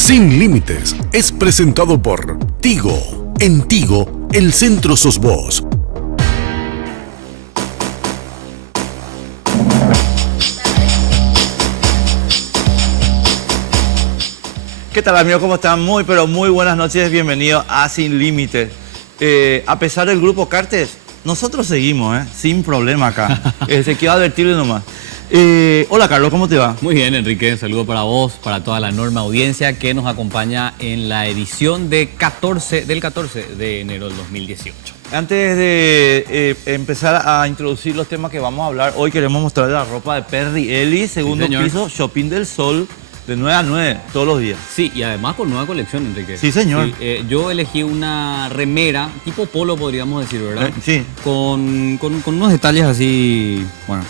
Sin Límites es presentado por Tigo. En Tigo, el centro sos vos. ¿Qué tal, amigos? ¿Cómo están? Muy, pero muy buenas noches. Bienvenidos a Sin Límites. A pesar del grupo Cartes, nosotros seguimos, sin problema acá. Quiero advertirle nomás. Hola, Carlos, ¿cómo te va? Muy bien, Enrique. Un saludo para vos, para toda la enorme audiencia que nos acompaña en la edición del 14 de enero del 2018. Antes de empezar a introducir los temas que vamos a hablar, hoy queremos mostrar la ropa de Perry Ellis, segundo piso, Shopping del Sol, de 9 a 9, todos los días. Sí, y además con nueva colección, Enrique. Sí, señor. Sí, yo elegí una remera, tipo polo podríamos decir, ¿verdad? Sí. Con unos detalles así, bueno,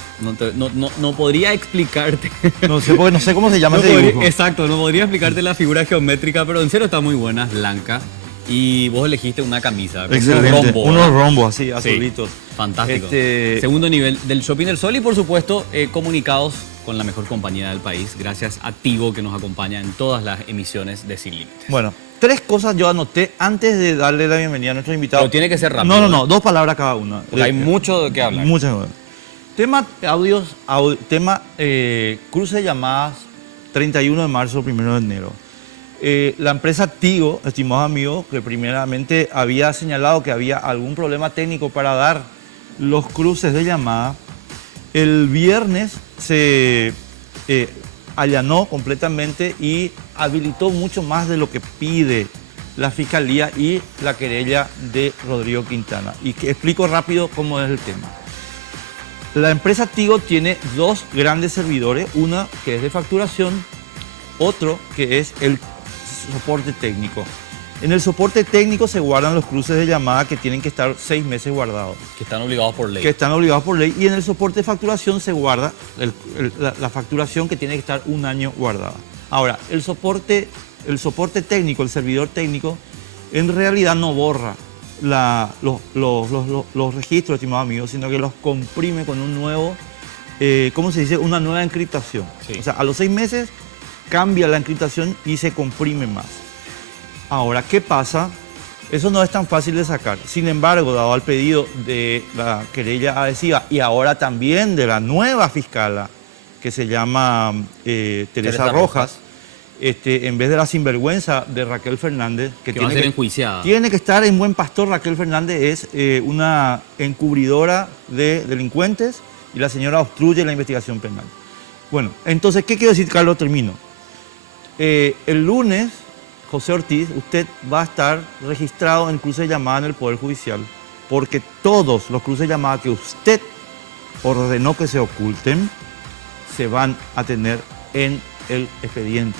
no podría explicarte. No sé, porque no sé cómo se llama ese dibujo. Exacto, no podría explicarte la figura geométrica, pero en serio está muy buena, es blanca. Y vos elegiste una camisa. Excelente. Unos rombos así, azulitos. Sí, fantástico. Segundo nivel del Shopping del Sol y, por supuesto, comunicados con la mejor compañía del país, gracias a Tigo, que nos acompaña en todas las emisiones de Sin Límites. Bueno, 3 cosas yo anoté antes de darle la bienvenida a nuestros invitados. Pero tiene que ser rápido. No, 2 palabras cada una. Porque hay mucho de qué hablar. Muchas cosas. Tema audios, cruce de llamadas 31 de marzo, 1 de enero. La empresa Tigo, estimados amigos, que primeramente había señalado que había algún problema técnico para dar los cruces de llamada, el viernes se allanó completamente y habilitó mucho más de lo que pide la Fiscalía y la querella de Rodrigo Quintana. Y que explico rápido cómo es el tema. La empresa Tigo tiene 2 grandes servidores, una que es de facturación, otro que es el soporte técnico. En el soporte técnico se guardan los cruces de llamada que tienen que estar 6 meses guardados. Que están obligados por ley. Que están obligados por ley. Y en el soporte de facturación se guarda la facturación que tiene que estar 1 año guardada. Ahora, el soporte técnico, el servidor técnico, en realidad no borra los registros, estimados amigos, sino que los comprime con un nuevo, ¿cómo se dice? Una nueva encriptación. Sí. O sea, a los 6 meses cambia la encriptación y se comprime más. Ahora, ¿qué pasa? Eso no es tan fácil de sacar. Sin embargo, dado al pedido de la querella adhesiva y ahora también de la nueva fiscala, que se llama Teresa Rojas, en vez de la sinvergüenza de Raquel Fernández, que va a ser enjuiciada. Tiene que estar en buen pastor. Raquel Fernández es una encubridora de delincuentes y la señora obstruye la investigación penal. Bueno, entonces, ¿qué quiero decir, Carlos? Termino. El lunes, José Ortiz, usted va a estar registrado en cruce de llamada en el Poder Judicial, porque todos los cruces de llamada que usted ordenó que se oculten se van a tener en el expediente.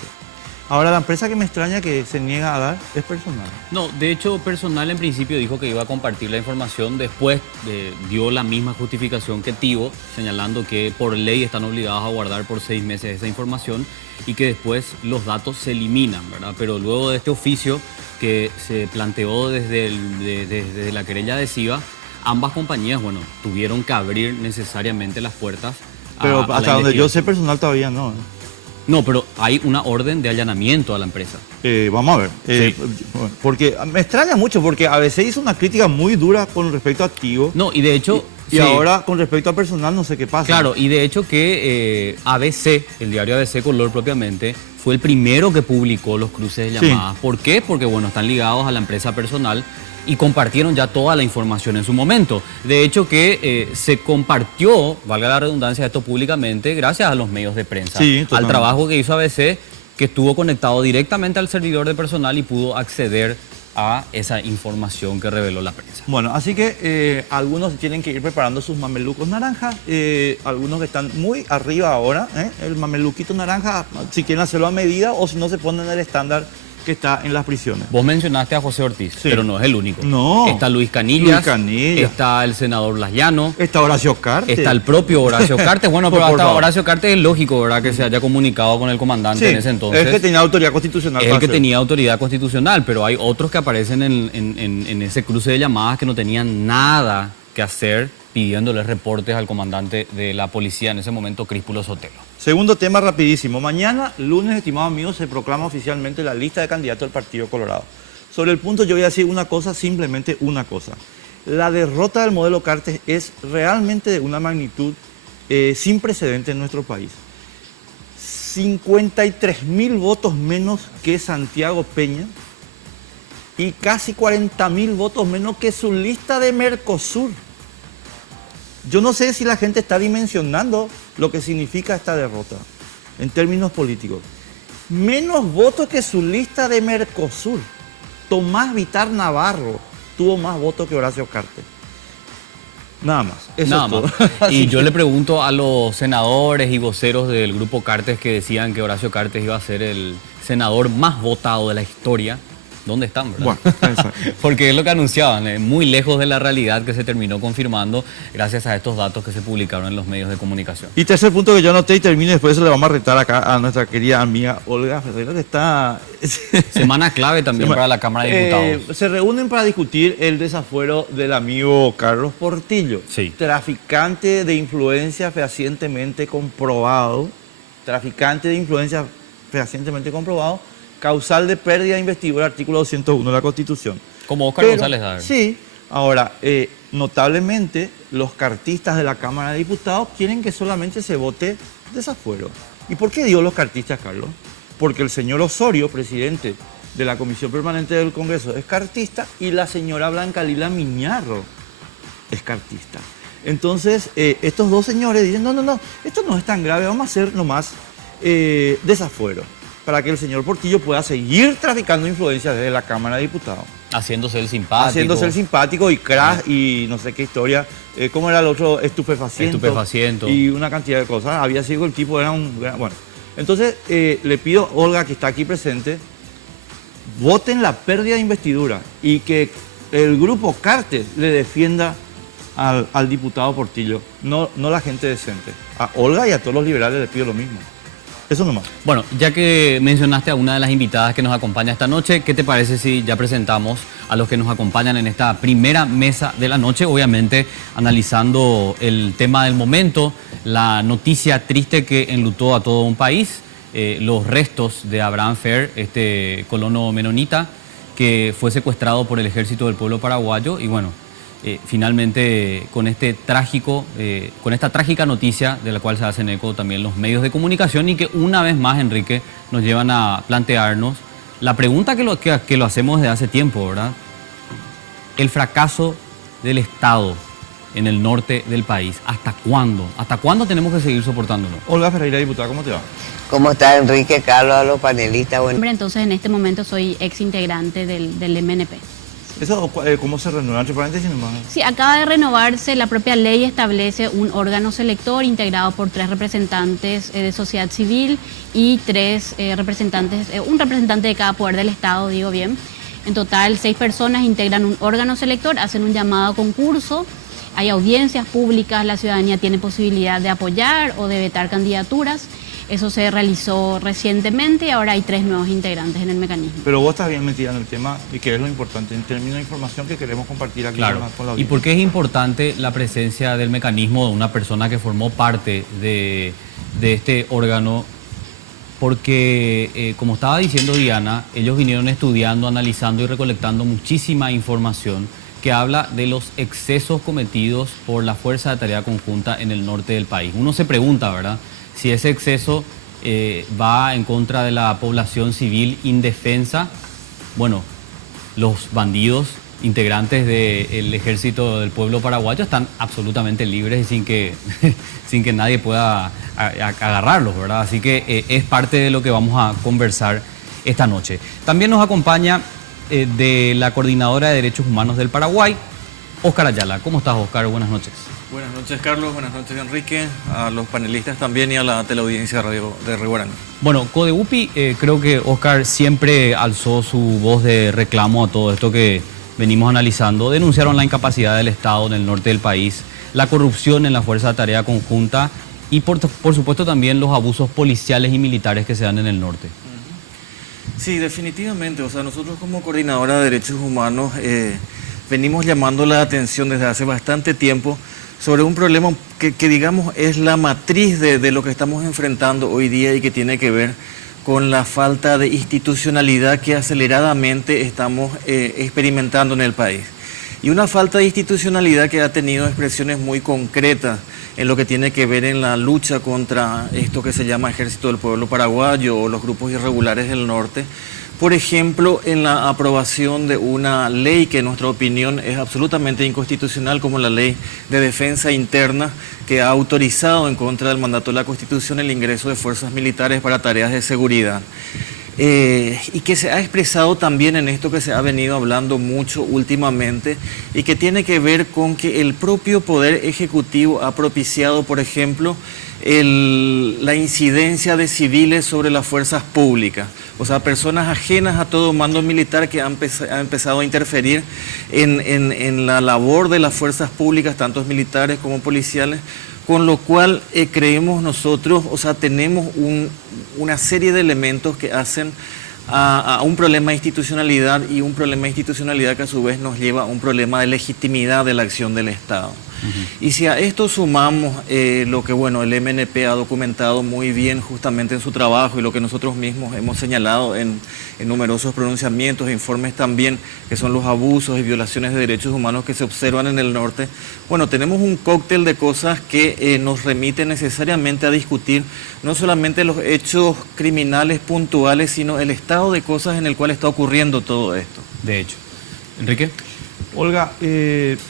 Ahora, la empresa que me extraña que se niega a dar es Personal. No, de hecho, Personal en principio dijo que iba a compartir la información, después dio la misma justificación que Tigo, señalando que por ley están obligados a guardar por 6 meses esa información y que después los datos se eliminan, ¿verdad? Pero luego de este oficio que se planteó desde la querella adhesiva, ambas compañías, bueno, tuvieron que abrir necesariamente las puertas. Pero hasta donde yo sé, Personal todavía no. No, pero hay una orden de allanamiento a la empresa. Vamos a ver. Sí. Porque me extraña mucho, porque ABC hizo una crítica muy dura con respecto a Tigo. No, y de hecho... Y ahora, con respecto a Personal, no sé qué pasa. Claro, y de hecho que ABC, el diario ABC Color propiamente, fue el primero que publicó los cruces de llamadas. Sí. ¿Por qué? Porque, bueno, están ligados a la empresa Personal y compartieron ya toda la información en su momento. De hecho que se compartió, valga la redundancia, esto públicamente gracias a los medios de prensa. Sí, al trabajo que hizo ABC, que estuvo conectado directamente al servidor de Personal y pudo acceder a esa información que reveló la prensa. Bueno, así que algunos tienen que ir preparando sus mamelucos naranjas, algunos que están muy arriba ahora, el mameluquito naranja, si quieren hacerlo a medida o si no se ponen el estándar que está en las prisiones. Vos mencionaste a José Ortiz, sí, pero no es el único. No. Está Luis Canillas, está el senador Blas Llano. Está Horacio Cartes. Está el propio Horacio Cartes. Bueno, pero hasta Horacio Cartes es lógico, ¿verdad?, que se haya comunicado con el comandante en ese entonces. Es el que tenía autoridad constitucional. Es el que tenía autoridad constitucional, pero hay otros que aparecen en ese cruce de llamadas que no tenían nada que hacer pidiéndole reportes al comandante de la policía en ese momento, Críspulo Sotelo. Segundo tema rapidísimo. Mañana, lunes, estimados amigos, se proclama oficialmente la lista de candidatos del Partido Colorado. Sobre el punto yo voy a decir una cosa, simplemente una cosa. La derrota del modelo Cartes es realmente de una magnitud sin precedente en nuestro país. 53.000 votos menos que Santiago Peña y casi 40.000 votos menos que su lista de Mercosur. Yo no sé si la gente está dimensionando lo que significa esta derrota en términos políticos. Menos votos que su lista de Mercosur. Tomás Vitar Navarro tuvo más votos que Horacio Cartes. Nada más. Eso Nada es todo. más. Y yo le pregunto a los senadores y voceros del grupo Cartes que decían que Horacio Cartes iba a ser el senador más votado de la historia. ¿Dónde están, verdad? Bueno, exacto. Porque es lo que anunciaban, muy lejos de la realidad que se terminó confirmando gracias a estos datos que se publicaron en los medios de comunicación. Y tercer punto que yo anoté y termine, después se le vamos a retar acá a nuestra querida amiga Olga Ferreira, que está... Semana clave también para la Cámara de Diputados. Se reúnen para discutir el desafuero del amigo Carlos Portillo, Sí. traficante de influencia fehacientemente comprobado, causal de pérdida de investidura, artículo 201 de la Constitución. Como Óscar González Daer. Sí, ahora, notablemente, los cartistas de la Cámara de Diputados quieren que solamente se vote desafuero. ¿Y por qué digo los cartistas, Carlos? Porque el señor Osorio, presidente de la Comisión Permanente del Congreso, es cartista y la señora Blanca Lila Miñarro es cartista. Entonces, estos dos señores dicen, no, esto no es tan grave, vamos a hacer nomás desafuero, para que el señor Portillo pueda seguir traficando influencia desde la Cámara de Diputados. Haciéndose el simpático. Haciéndose el simpático y crash y no sé qué historia. ¿Cómo era el otro? Estupefaciente. Y una cantidad de cosas. Había sido el tipo, era un... Bueno, entonces le pido a Olga, que está aquí presente, voten la pérdida de investidura y que el grupo Cartes le defienda al diputado Portillo, no la gente decente. A Olga y a todos los liberales les pido lo mismo. Eso nomás. Bueno, ya que mencionaste a una de las invitadas que nos acompaña esta noche, ¿qué te parece si ya presentamos a los que nos acompañan en esta primera mesa de la noche? Obviamente analizando el tema del momento, la noticia triste que enlutó a todo un país, los restos de Abraham Fer, este colono menonita, que fue secuestrado por el Ejército del Pueblo Paraguayo y bueno, finalmente con esta trágica noticia de la cual se hacen eco también los medios de comunicación y que una vez más, Enrique, nos llevan a plantearnos la pregunta que lo hacemos desde hace tiempo, ¿verdad? El fracaso del Estado en el norte del país. ¿Hasta cuándo? ¿Hasta cuándo tenemos que seguir soportándolo? Olga Ferreira, diputada, ¿cómo te va? ¿Cómo está Enrique, Carlos, a los panelistas? Bueno. Entonces, en este momento soy ex integrante del MNP. ¿Eso cómo se renueva? Entre paréntesis nomás. Sí, acaba de renovarse, la propia ley establece un órgano selector integrado por 3 representantes de sociedad civil y 3 representantes, un representante de cada poder del Estado, digo bien. En total, 6 personas integran un órgano selector, hacen un llamado a concurso, hay audiencias públicas, la ciudadanía tiene posibilidad de apoyar o de vetar candidaturas. Eso se realizó recientemente y ahora hay 3 nuevos integrantes en el mecanismo. Pero vos estás bien metida en el tema y que es lo importante en términos de información que queremos compartir aquí Claro. con la ¿Y audiencia. por qué es importante la presencia del mecanismo de una persona que formó parte de este órgano? Porque, como estaba diciendo Diana, ellos vinieron estudiando, analizando y recolectando muchísima información que habla de los excesos cometidos por la Fuerza de Tarea Conjunta en el norte del país. Uno se pregunta, ¿verdad?, si ese exceso va en contra de la población civil indefensa. Bueno, los bandidos integrantes del Ejército del Pueblo Paraguayo están absolutamente libres y sin que nadie pueda agarrarlos, ¿verdad? Así que es parte de lo que vamos a conversar esta noche. También nos acompaña de la Coordinadora de Derechos Humanos del Paraguay, Óscar Ayala. ¿Cómo estás, Óscar? Buenas noches. Buenas noches, Carlos. Buenas noches, Enrique. A los panelistas también y a la teleaudiencia de Radio de Reguarán. Bueno, Codehupi, creo que Óscar siempre alzó su voz de reclamo a todo esto que venimos analizando. Denunciaron la incapacidad del Estado en el norte del país, la corrupción en la Fuerza de Tarea Conjunta y, por supuesto, también los abusos policiales y militares que se dan en el norte. Sí, definitivamente. O sea, nosotros como Coordinadora de Derechos Humanos venimos llamando la atención desde hace bastante tiempo sobre un problema que digamos es la matriz de lo que estamos enfrentando hoy día y que tiene que ver con la falta de institucionalidad que aceleradamente estamos experimentando en el país. Y una falta de institucionalidad que ha tenido expresiones muy concretas en lo que tiene que ver en la lucha contra esto que se llama Ejército del Pueblo Paraguayo o los grupos irregulares del norte. Por ejemplo, en la aprobación de una ley que en nuestra opinión es absolutamente inconstitucional, como la Ley de Defensa Interna, que ha autorizado en contra del mandato de la Constitución el ingreso de fuerzas militares para tareas de seguridad. Y que se ha expresado también en esto que se ha venido hablando mucho últimamente y que tiene que ver con que el propio Poder Ejecutivo ha propiciado, por ejemplo, la incidencia de civiles sobre las fuerzas públicas, o sea, personas ajenas a todo mando militar que han empezado a interferir en la labor de las fuerzas públicas, tanto militares como policiales, con lo cual creemos nosotros, o sea, tenemos una serie de elementos que hacen a un problema de institucionalidad y un problema de institucionalidad que a su vez nos lleva a un problema de legitimidad de la acción del Estado. Y si a esto sumamos lo que bueno, el MNP ha documentado muy bien justamente en su trabajo y lo que nosotros mismos hemos señalado en numerosos pronunciamientos e informes también, que son los abusos y violaciones de derechos humanos que se observan en el norte, bueno, tenemos un cóctel de cosas que nos remiten necesariamente a discutir no solamente los hechos criminales puntuales, sino el estado de cosas en el cual está ocurriendo todo esto. De hecho. Enrique. Olga,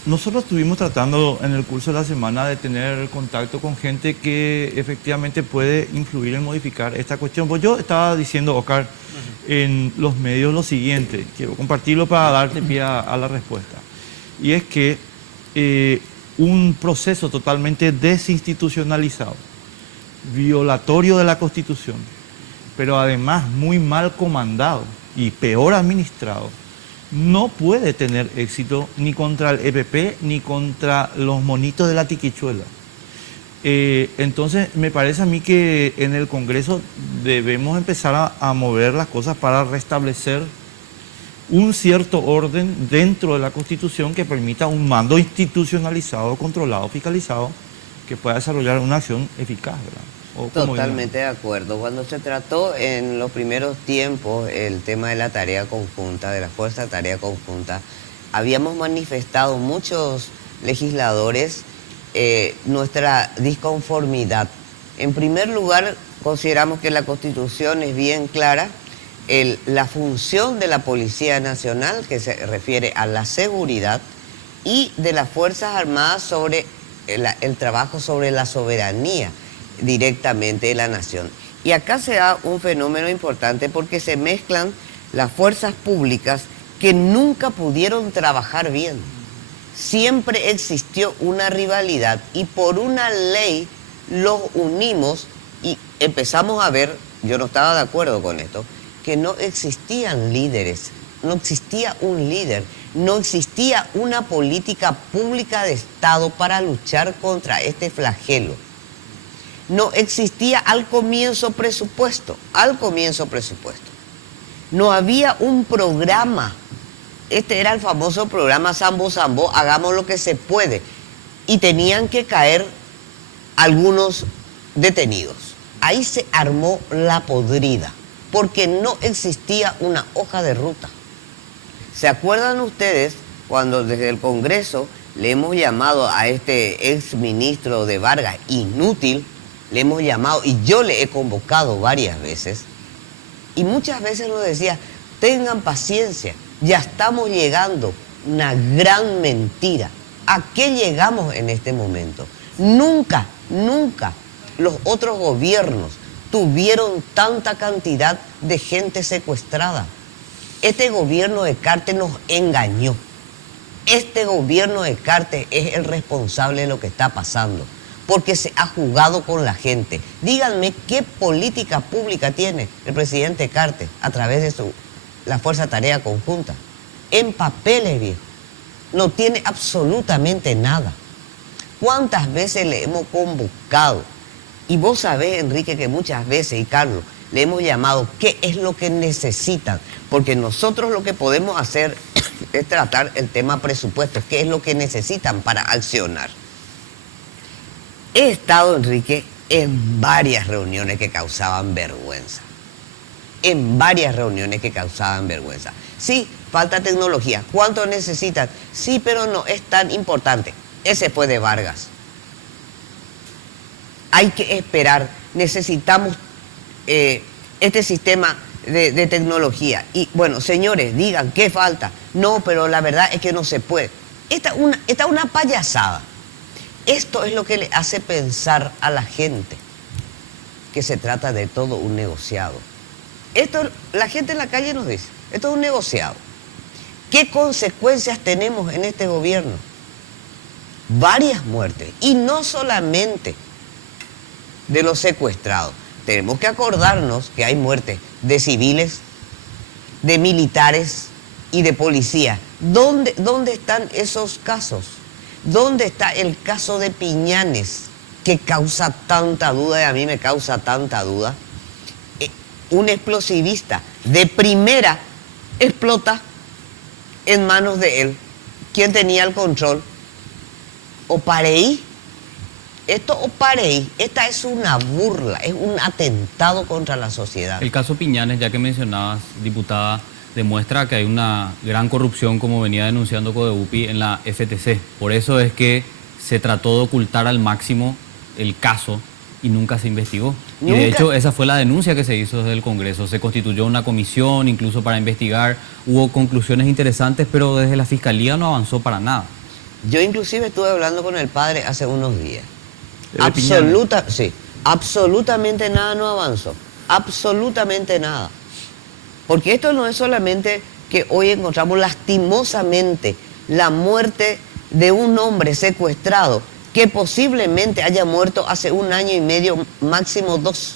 nosotros estuvimos tratando en el curso de la semana de tener contacto con gente que efectivamente puede influir en modificar esta cuestión. Pues yo estaba diciendo, Oscar, en los medios lo siguiente, quiero compartirlo para darte pie a la respuesta. Y es que un proceso totalmente desinstitucionalizado, violatorio de la Constitución, pero además muy mal comandado y peor administrado, no puede tener éxito ni contra el EPP ni contra los monitos de la Tiquichuela. Entonces, me parece a mí que en el Congreso debemos empezar a mover las cosas para restablecer un cierto orden dentro de la Constitución que permita un mando institucionalizado, controlado, fiscalizado, que pueda desarrollar una acción eficaz, ¿verdad? Totalmente de acuerdo. Cuando se trató en los primeros tiempos el tema de la tarea conjunta, de la fuerza de tarea conjunta, habíamos manifestado muchos legisladores nuestra disconformidad. En primer lugar, consideramos que la Constitución es bien clara, la función de la Policía Nacional, que se refiere a la seguridad, y de las Fuerzas Armadas sobre el trabajo sobre la soberanía directamente de la nación. Y acá se da un fenómeno importante porque se mezclan las fuerzas públicas que nunca pudieron trabajar bien. Siempre existió una rivalidad y por una ley los unimos y empezamos a ver, yo no estaba de acuerdo con esto, que no existían líderes, no existía un líder, no existía una política pública de Estado para luchar contra este flagelo. No existía al comienzo presupuesto. No había un programa. Este era el famoso programa Sambo Sambo, hagamos lo que se puede. Y tenían que caer algunos detenidos. Ahí se armó la podrida, porque no existía una hoja de ruta. ¿Se acuerdan ustedes cuando desde el Congreso le hemos llamado a este ex ministro de Vargas inútil? Le hemos llamado y yo le he convocado varias veces y muchas veces nos decía, tengan paciencia, ya estamos llegando. Una gran mentira. ¿A qué llegamos en este momento? Nunca los otros gobiernos tuvieron tanta cantidad de gente secuestrada. Este gobierno de Cartes nos engañó. Este gobierno de Cartes es el responsable de lo que está pasando, porque se ha jugado con la gente. Díganme qué política pública tiene el presidente Cartes a través de la Fuerza Tarea Conjunta. En papeles, viejo. No tiene absolutamente nada. ¿Cuántas veces le hemos convocado? Y vos sabés, Enrique, que muchas veces, y Carlos, le hemos llamado qué es lo que necesitan. Porque nosotros lo que podemos hacer es tratar el tema presupuestos, qué es lo que necesitan para accionar. He estado, Enrique, en varias reuniones que causaban vergüenza. En varias reuniones que causaban vergüenza. Sí, falta tecnología. ¿Cuánto necesitan? Sí, pero no es tan importante. Ese fue de Vargas. Hay que esperar. Necesitamos este sistema de tecnología. Y bueno, señores, digan, ¿qué falta? No, pero la verdad es que no se puede. Esta es una payasada. Esto es lo que le hace pensar a la gente que se trata de todo un negociado. Esto, la gente en la calle nos dice, esto es un negociado. ¿Qué consecuencias tenemos en este gobierno? Varias muertes, y no solamente de los secuestrados. Tenemos que acordarnos que hay muertes de civiles, de militares y de policías. ¿Dónde están esos casos? ¿Dónde está el caso de Piñanes, que causa tanta duda, y a mí me causa tanta duda? Un explosivista de primera explota en manos de él. ¿Quién tenía el control? Opareí. Esto Opareí, esta es una burla, es un atentado contra la sociedad. El caso Piñanes, ya que mencionabas, diputada, demuestra que hay una gran corrupción, como venía denunciando Codebupi, en la FTC. Por eso es que se trató de ocultar al máximo el caso y nunca se investigó. ¿Nunca? Y de hecho esa fue la denuncia que se hizo desde el Congreso. Se constituyó una comisión incluso para investigar. Hubo conclusiones interesantes, pero desde la Fiscalía no avanzó para nada. Yo inclusive estuve hablando con el padre hace unos días. Piñanes. Sí, absolutamente nada no avanzó. Absolutamente nada. Porque esto no es solamente que hoy encontramos lastimosamente la muerte de un hombre secuestrado que posiblemente haya muerto hace 1 año y medio, máximo 2.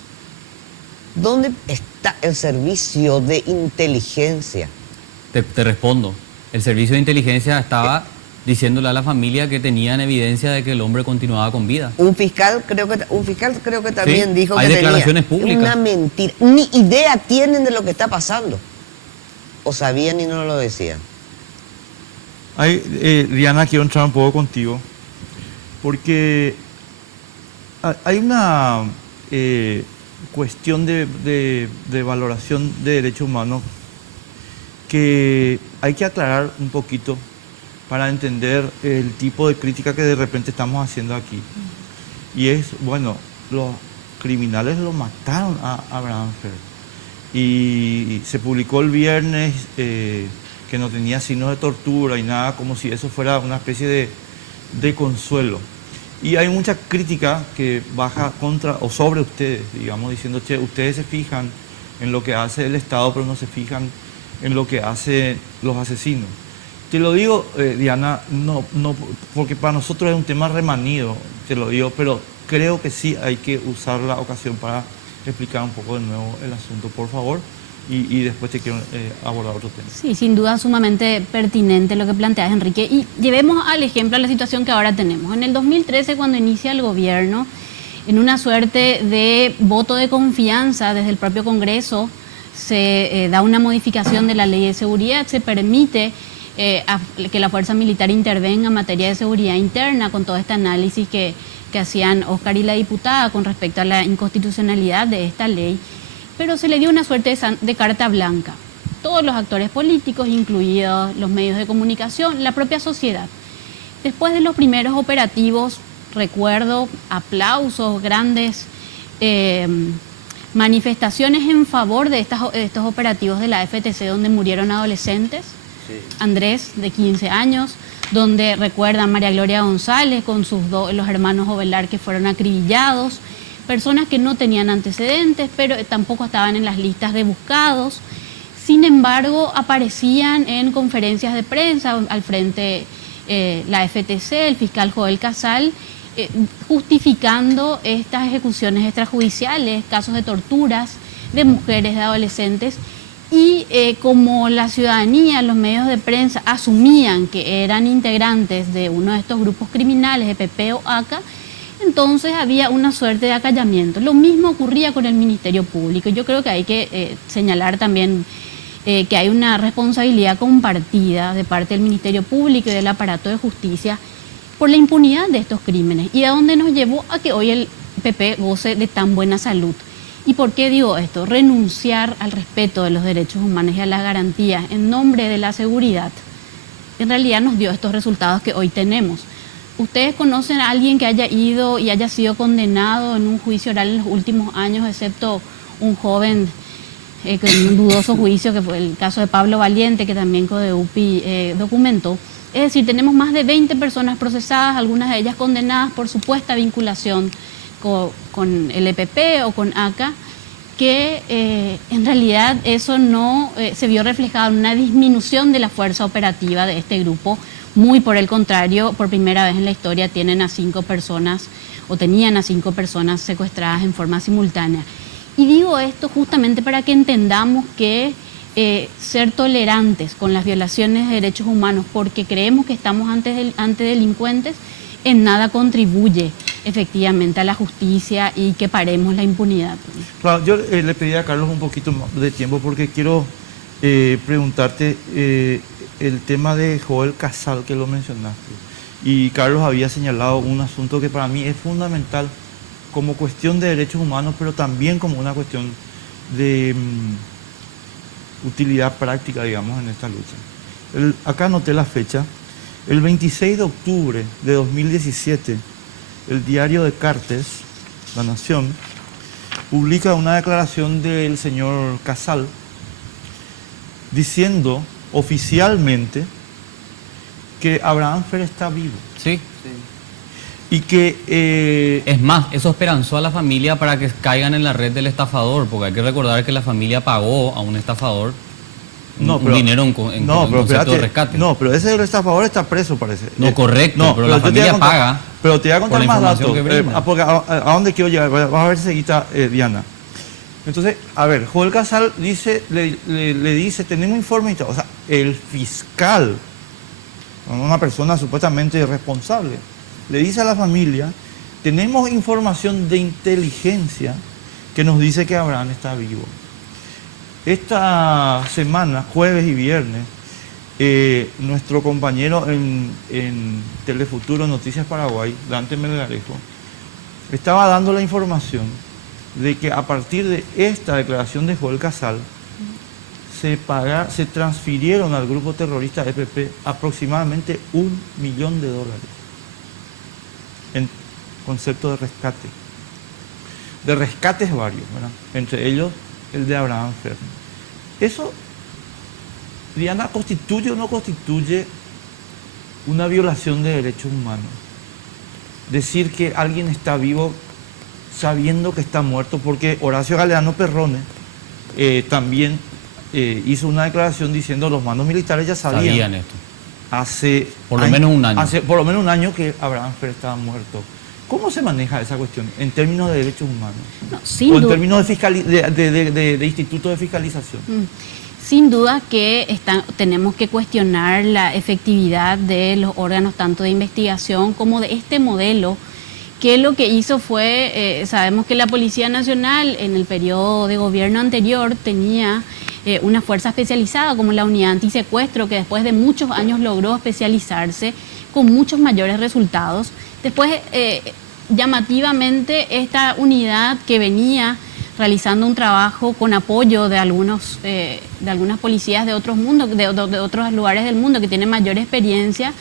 ¿Dónde está el servicio de inteligencia? Te respondo. El servicio de inteligencia estaba diciéndole a la familia que tenían evidencia de que el hombre continuaba con vida. Un fiscal creo que también Sí, dijo hay que declaraciones tenía públicas. una mentira. Ni idea tienen de lo que está pasando. O sabían y no lo decían. Diana, quiero entrar un poco contigo, porque hay una cuestión de valoración de derechos humanos que hay que aclarar un poquito para entender el tipo de crítica que de repente estamos haciendo aquí. Y es, bueno, los criminales lo mataron a Abraham Fer. Y se publicó el viernes que no tenía signos de tortura y nada, como si eso fuera una especie de consuelo. Y hay mucha crítica que baja contra o sobre ustedes, digamos, diciendo, che, ustedes se fijan en lo que hace el Estado, pero no se fijan en lo que hacen los asesinos. Te lo digo, Diana, no, porque para nosotros es un tema remanido, te lo digo, pero creo que sí hay que usar la ocasión para explicar un poco de nuevo el asunto, por favor, y después te quiero abordar otro tema. Sí, sin duda sumamente pertinente lo que planteas, Enrique. Y llevemos al ejemplo a la situación que ahora tenemos. En el 2013, cuando inicia el gobierno, en una suerte de voto de confianza desde el propio Congreso, se da una modificación de la ley de seguridad, se permite que la fuerza militar intervenga en materia de seguridad interna, con todo este análisis que hacían Oscar y la diputada con respecto a la inconstitucionalidad de esta ley, pero se le dio una suerte de carta blanca. Todos los actores políticos, incluidos los medios de comunicación, la propia sociedad. Después de los primeros operativos, recuerdo aplausos, grandes manifestaciones en favor de estos operativos de la FTC, donde murieron adolescentes. Sí. Andrés, de 15 años, donde recuerdan María Gloria González con los hermanos Ovelar que fueron acribillados, personas que no tenían antecedentes, pero tampoco estaban en las listas de buscados. Sin embargo, aparecían en conferencias de prensa al frente la FTC, el fiscal Joel Casal, justificando estas ejecuciones extrajudiciales, casos de torturas de mujeres, de adolescentes. Y como la ciudadanía, los medios de prensa asumían que eran integrantes de uno de estos grupos criminales, de PP o ACA, entonces había una suerte de acallamiento. Lo mismo ocurría con el Ministerio Público. Yo creo que hay que señalar también que hay una responsabilidad compartida de parte del Ministerio Público y del aparato de justicia por la impunidad de estos crímenes y a dónde nos llevó a que hoy el PP goce de tan buena salud. ¿Y por qué digo esto? Renunciar al respeto de los derechos humanos y a las garantías en nombre de la seguridad, en realidad nos dio estos resultados que hoy tenemos. ¿Ustedes conocen a alguien que haya ido y haya sido condenado en un juicio oral en los últimos años, excepto un joven con un dudoso juicio, que fue el caso de Pablo Valiente, que también CODEUPI documentó? Es decir, tenemos más de 20 personas procesadas, algunas de ellas condenadas por supuesta vinculación con el EPP o con ACA, que en realidad eso no se vio reflejado en una disminución de la fuerza operativa de este grupo. Muy por el contrario, por primera vez en la historia tienen a 5 personas o tenían a 5 personas secuestradas en forma simultánea. Y digo esto justamente para que entendamos que ser tolerantes con las violaciones de derechos humanos porque creemos que estamos ante delincuentes en nada contribuye efectivamente a la justicia y que paremos la impunidad. Claro, yo le pedí a Carlos un poquito más de tiempo porque quiero preguntarte el tema de Joel Casal, que lo mencionaste. Y Carlos había señalado un asunto que para mí es fundamental como cuestión de derechos humanos, pero también como una cuestión de utilidad práctica, digamos, en esta lucha. Acá anoté la fecha. El 26 de octubre de 2017, el diario de Cartes, La Nación, publica una declaración del señor Casal diciendo oficialmente que Abraham Fer está vivo. Sí. Y que... Es más, eso esperanzó a la familia para que caigan en la red del estafador, porque hay que recordar que la familia pagó a un estafador un dinero en concepto de rescate. No, pero ese estafador está preso, parece. No, correcto, pero la familia paga. Pero te voy a contar por la más datos. información que brinda. Porque a dónde quiero llegar, vas a ver seguida, Diana. Entonces, a ver, Joel Casal dice, le dice, tenemos informe y todo. O sea, el fiscal, una persona supuestamente responsable, le dice a la familia, tenemos información de inteligencia que nos dice que Abraham está vivo. Esta semana, jueves y viernes, nuestro compañero en Telefuturo Noticias Paraguay, Dante Melgarejo, estaba dando la información de que a partir de esta declaración de Joel Casal se transfirieron al grupo terrorista EPP aproximadamente $1 millón en concepto de rescate. De rescates varios, ¿verdad? Entre ellos el de Abraham Fer. ¿Eso, Diana, constituye o no constituye una violación de derechos humanos? Decir que alguien está vivo sabiendo que está muerto, porque Horacio Galeano Perrone también hizo una declaración diciendo los mandos militares ya sabían esto. Hace por lo menos un año. Hace por lo menos un año que Abraham Fer estaba muerto. ¿Cómo se maneja esa cuestión en términos de derechos humanos? No, sin o en duda. términos de institutos de fiscalización. Sin duda que tenemos que cuestionar la efectividad de los órganos tanto de investigación como de este modelo, que lo que hizo fue, sabemos que la Policía Nacional en el periodo de gobierno anterior tenía una fuerza especializada como la Unidad Antisecuestro, que después de muchos años logró especializarse con muchos mayores resultados. Después, llamativamente, esta unidad que venía realizando un trabajo con apoyo de algunas policías de otros mundos, de otros lugares del mundo que tienen mayor experiencia,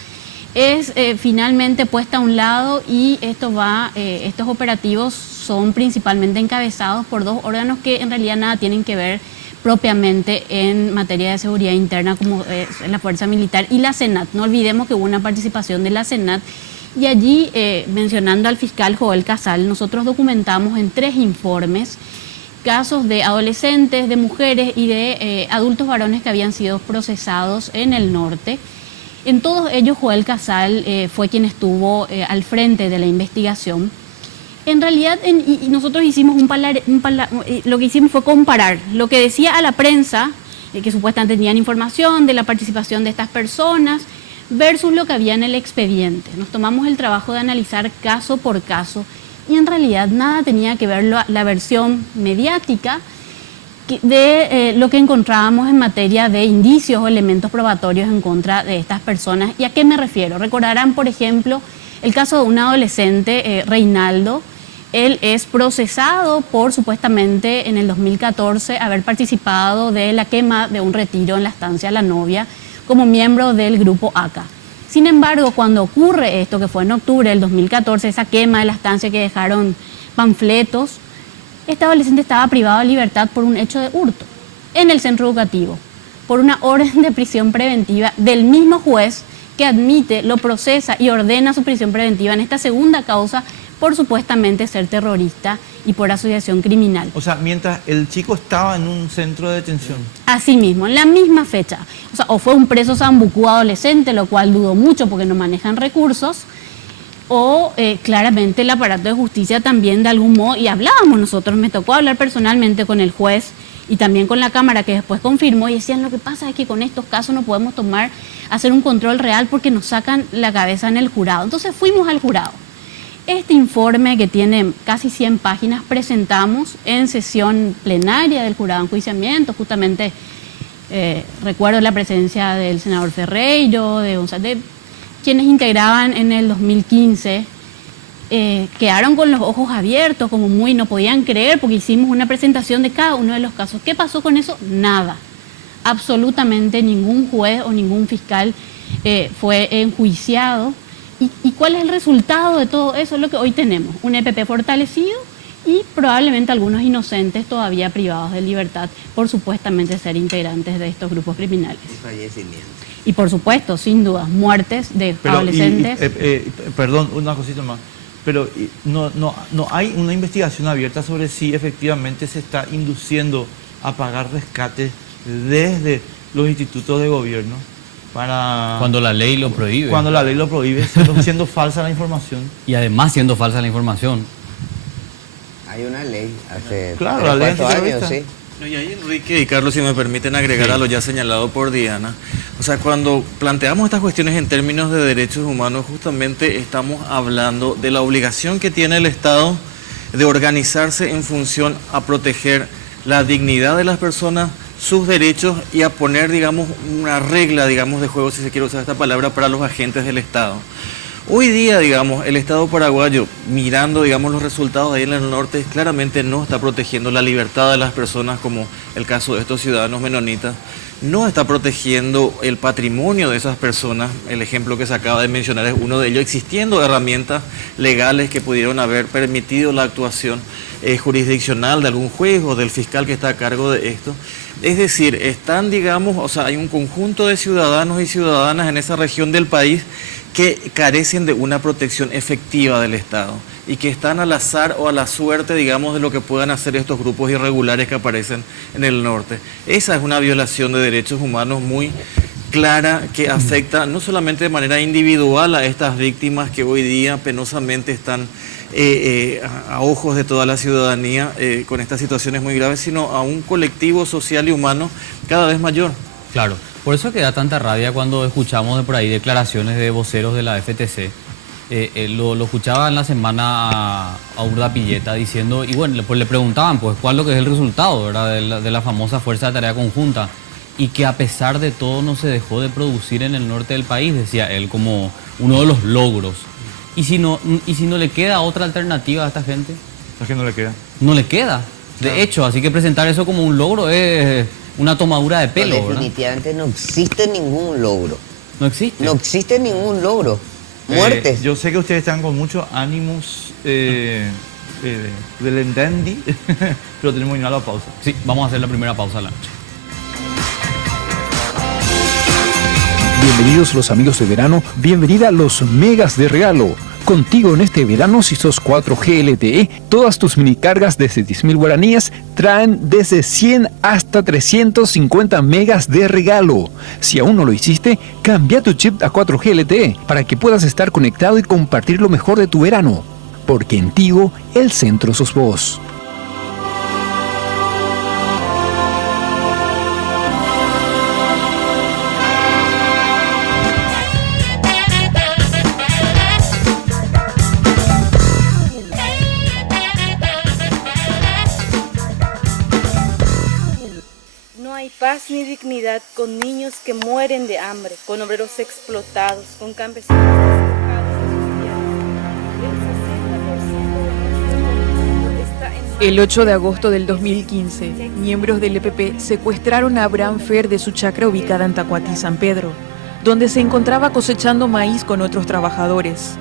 es finalmente puesta a un lado y estos operativos son principalmente encabezados por 2 órganos que en realidad nada tienen que ver propiamente en materia de seguridad interna, como la Fuerza Militar y la Senat. No olvidemos que hubo una participación de la Senat. Y allí, mencionando al fiscal Joel Casal, nosotros documentamos en 3 informes casos de adolescentes, de mujeres y de adultos varones que habían sido procesados en el norte. En todos ellos, Joel Casal fue quien estuvo al frente de la investigación. En realidad, y nosotros hicimos lo que hicimos fue comparar lo que decía a la prensa, que supuestamente tenían información de la participación de estas personas, versus lo que había en el expediente. Nos tomamos el trabajo de analizar caso por caso y en realidad nada tenía que ver la versión mediática de lo que encontrábamos en materia de indicios o elementos probatorios en contra de estas personas. ¿Y a qué me refiero? Recordarán, por ejemplo, El caso de un adolescente, Reinaldo, él es procesado por supuestamente en el 2014 haber participado de la quema de un retiro en la estancia La Novia como miembro del grupo ACA. Sin embargo, cuando ocurre esto, que fue en octubre del 2014, esa quema de la estancia que dejaron panfletos, este adolescente estaba privado de libertad por un hecho de hurto en el centro educativo, por una orden de prisión preventiva del mismo juez que admite, lo procesa y ordena su prisión preventiva en esta segunda causa por supuestamente ser terrorista y por asociación criminal. O sea, mientras el chico estaba en un centro de detención. Asimismo, en la misma fecha. O sea, o fue un preso sambucú adolescente, lo cual dudo mucho porque no manejan recursos, o claramente el aparato de justicia también de algún modo, y hablábamos nosotros, me tocó hablar personalmente con el juez y también con la Cámara que después confirmó y decían, lo que pasa es que con estos casos no podemos hacer un control real porque nos sacan la cabeza en el jurado. Entonces fuimos al jurado. Este informe, que tiene casi 100 páginas, presentamos en sesión plenaria del jurado de enjuiciamiento. Justamente recuerdo la presencia del senador Ferreiro, de quienes integraban en el 2015. Quedaron con los ojos abiertos, como no podían creer, porque hicimos una presentación de cada uno de los casos. ¿Qué pasó con eso? Nada. Absolutamente ningún juez o ningún fiscal fue enjuiciado. ¿Y cuál es el resultado de todo eso? Es lo que hoy tenemos, un EPP fortalecido y probablemente algunos inocentes todavía privados de libertad por supuestamente ser integrantes de estos grupos criminales. Y fallecimientos. Y por supuesto, sin duda, muertes de adolescentes. Perdón, una cosita más. Pero no hay una investigación abierta sobre si efectivamente se está induciendo a pagar rescates desde los institutos de gobierno. Cuando la ley lo prohíbe. Cuando la ley lo prohíbe, siendo falsa la información. Y además siendo falsa la información. Hay una ley hace claro, la ley 4 años, sí. No, y ahí Enrique y Carlos, si me permiten agregar a lo ya señalado por Diana. O sea, cuando planteamos estas cuestiones en términos de derechos humanos, justamente estamos hablando de la obligación que tiene el Estado de organizarse en función a proteger la dignidad de las personas, sus derechos y a poner, digamos, una regla, digamos, de juego, si se quiere usar esta palabra, para los agentes del Estado. Hoy día, digamos, el Estado paraguayo, mirando, digamos, los resultados ahí en el norte, claramente no está protegiendo la libertad de las personas, como el caso de estos ciudadanos menonitas, no está protegiendo el patrimonio de esas personas. El ejemplo que se acaba de mencionar es uno de ellos, existiendo herramientas legales que pudieron haber permitido la actuación jurisdiccional de algún juez o del fiscal que está a cargo de esto. Es decir, están, digamos, o sea, hay un conjunto de ciudadanos y ciudadanas en esa región del país que carecen de una protección efectiva del Estado y que están al azar o a la suerte, digamos, de lo que puedan hacer estos grupos irregulares que aparecen en el norte. Esa es una violación de derechos humanos muy clara que afecta no solamente de manera individual a estas víctimas que hoy día penosamente están a ojos de toda la ciudadanía con estas situaciones muy graves, sino a un colectivo social y humano cada vez mayor. Claro, por eso que da tanta rabia cuando escuchamos de por ahí declaraciones de voceros de la FTC. Lo escuchaba en la semana a Urda Pilleta diciendo, y bueno, pues le preguntaban, pues, ¿cuál es lo que es el resultado, ¿verdad? de la famosa Fuerza de Tarea Conjunta? Y que a pesar de todo no se dejó de producir en el norte del país, decía él, como uno de los logros. ¿Y si no le queda otra alternativa a esta gente? ¿A qué no le queda? No le queda. De hecho, así que presentar eso como un logro es una tomadura de pelo, No, definitivamente ¿verdad? No existe ningún logro. No existe. No existe ningún logro. Muertes. Yo sé que ustedes están con muchos ánimos del endendi, pero tenemos que ir a la pausa. Sí, vamos a hacer la primera pausa de la noche. Bienvenidos los amigos de verano, bienvenida a los megas de regalo. Contigo en este verano, si sos 4G LTE, todas tus mini cargas desde 10.000 guaraníes traen desde 100 hasta 350 megas de regalo. Si aún no lo hiciste, cambia tu chip a 4G LTE para que puedas estar conectado y compartir lo mejor de tu verano. Porque en Tigo, el centro sos vos. Paz ni dignidad con niños que mueren de hambre, con obreros explotados, con campesinos despojados de sus tierras. El 8 de agosto del 2015, miembros del EPP secuestraron a Abraham Fer de su chacra ubicada en Tacuatí, San Pedro, donde se encontraba cosechando maíz con otros trabajadores.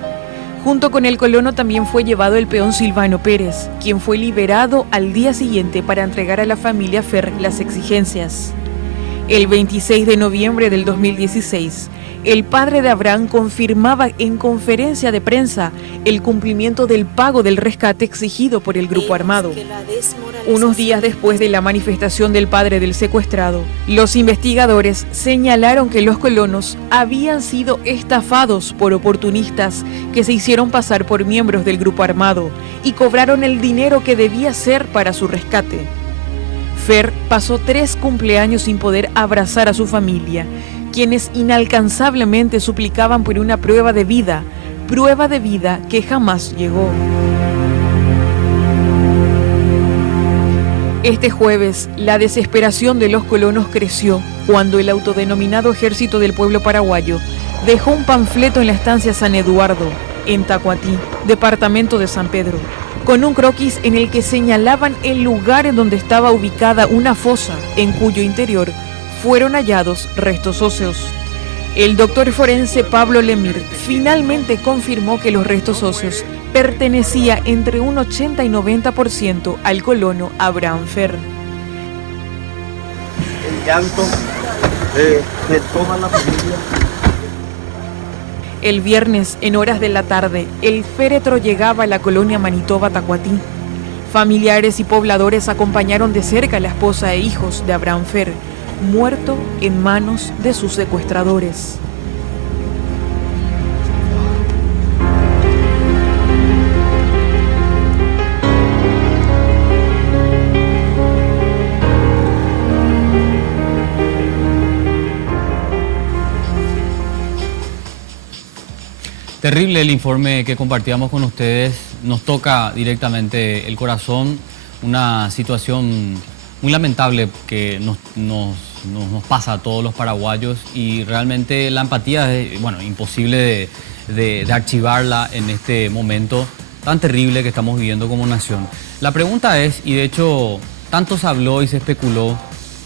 Junto con el colono también fue llevado el peón Silvano Pérez, quien fue liberado al día siguiente para entregar a la familia Fer las exigencias. El 26 de noviembre del 2016, el padre de Abraham confirmaba en conferencia de prensa el cumplimiento del pago del rescate exigido por el grupo armado. Unos días después de la manifestación del padre del secuestrado, los investigadores señalaron que los colonos habían sido estafados por oportunistas que se hicieron pasar por miembros del grupo armado y cobraron el dinero que debía ser para su rescate. Fer pasó 3 cumpleaños sin poder abrazar a su familia, quienes inalcanzablemente suplicaban por una prueba de vida que jamás llegó. Este jueves, la desesperación de los colonos creció cuando el autodenominado Ejército del Pueblo Paraguayo dejó un panfleto en la estancia San Eduardo, en Tacuatí, departamento de San Pedro, con un croquis en el que señalaban el lugar en donde estaba ubicada una fosa, en cuyo interior fueron hallados restos óseos. El doctor forense Pablo Lemir finalmente confirmó que los restos óseos pertenecía entre un 80 y 90% al colono Abraham Fer. El llanto de toda la familia. El viernes, en horas de la tarde, el féretro llegaba a la colonia Manitoba Tacuatí. Familiares y pobladores acompañaron de cerca a la esposa e hijos de Abraham Fer, muerto en manos de sus secuestradores. Terrible el informe que compartíamos con ustedes, nos toca directamente el corazón, una situación muy lamentable que nos pasa a todos los paraguayos y realmente la empatía es, bueno, imposible de archivarla en este momento tan terrible que estamos viviendo como nación. La pregunta es, y de hecho tanto se habló y se especuló,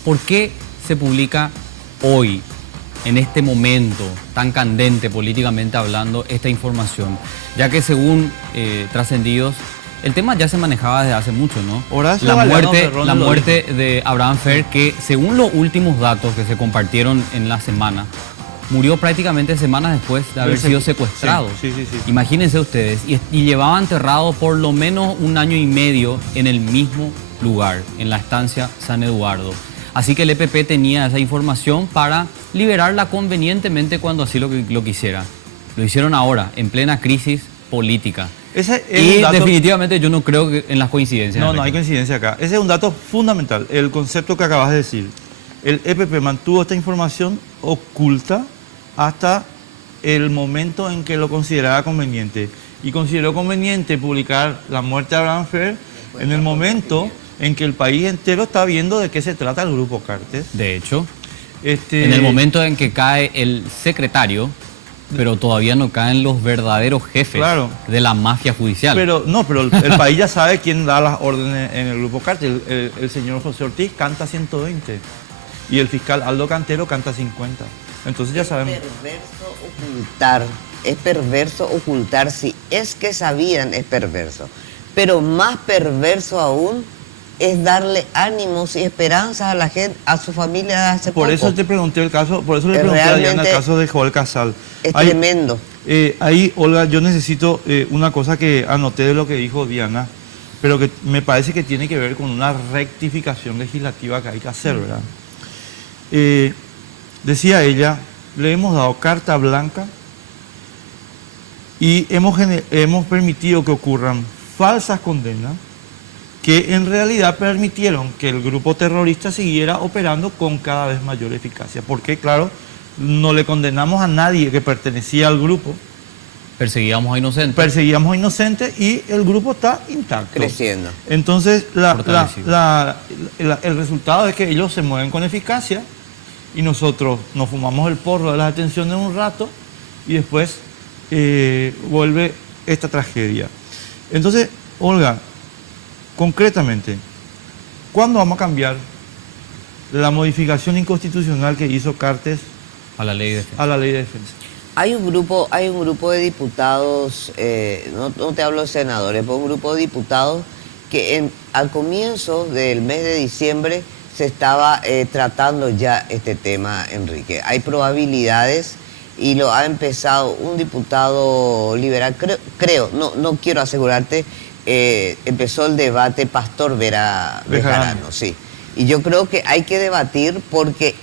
¿por qué se publica hoy, en este momento tan candente políticamente hablando, esta información? Ya que según trascendidos, el tema ya se manejaba desde hace mucho, ¿no? La muerte de Abraham Fer, que según los últimos datos que se compartieron en la semana, murió prácticamente semanas después de haber sido secuestrado. Sí. Imagínense ustedes, y llevaba enterrado por lo menos 1 año y medio en el mismo lugar, en la estancia San Eduardo. Así que el EPP tenía esa información para liberarla convenientemente cuando así lo quisiera. Lo hicieron ahora, en plena crisis política. Y definitivamente yo no creo en las coincidencias. No hay coincidencia acá. Ese es un dato fundamental, el concepto que acabas de decir. El EPP mantuvo esta información oculta hasta el momento en que lo consideraba conveniente. Y consideró conveniente publicar la muerte de Abraham Fer en el momento en que el país entero está viendo de qué se trata el Grupo Cártel. De hecho, en el momento en que cae el secretario, pero todavía no caen los verdaderos jefes de la mafia judicial. Pero el país ya sabe quién da las órdenes en el Grupo Cártel. El señor José Ortiz canta 120 y el fiscal Aldo Cantero canta 50. Entonces ya sabemos. Es perverso ocultar, si es que sabían, es perverso. Pero más perverso aún es darle ánimos y esperanzas a la gente, a su familia hace poco. Por eso te pregunté el caso, por eso le pregunté a Diana el caso de Joel Casal. Es tremendo. Ahí, Olga, yo necesito una cosa que anoté de lo que dijo Diana, pero que me parece que tiene que ver con una rectificación legislativa que hay que hacer, ¿verdad? Decía ella, le hemos dado carta blanca y hemos permitido que ocurran falsas condenas que en realidad permitieron que el grupo terrorista siguiera operando con cada vez mayor eficacia. Porque, claro, no le condenamos a nadie que pertenecía al grupo. Perseguíamos a inocentes. Perseguíamos a inocentes y el grupo está intacto. Creciendo. Entonces, el resultado es que ellos se mueven con eficacia y nosotros nos fumamos el porro de las detenciones un rato y después vuelve esta tragedia. Entonces, Olga, concretamente, ¿cuándo vamos a cambiar la modificación inconstitucional que hizo Cartes A la ley de defensa. a la ley de defensa? Hay un grupo de diputados, no te hablo de senadores, pero un grupo de diputados que al comienzo del mes de diciembre se estaba tratando ya este tema, Enrique. Hay probabilidades y lo ha empezado un diputado liberal, creo, no quiero asegurarte, empezó el debate Pastor Bejarano, sí. Y yo creo que hay que debatir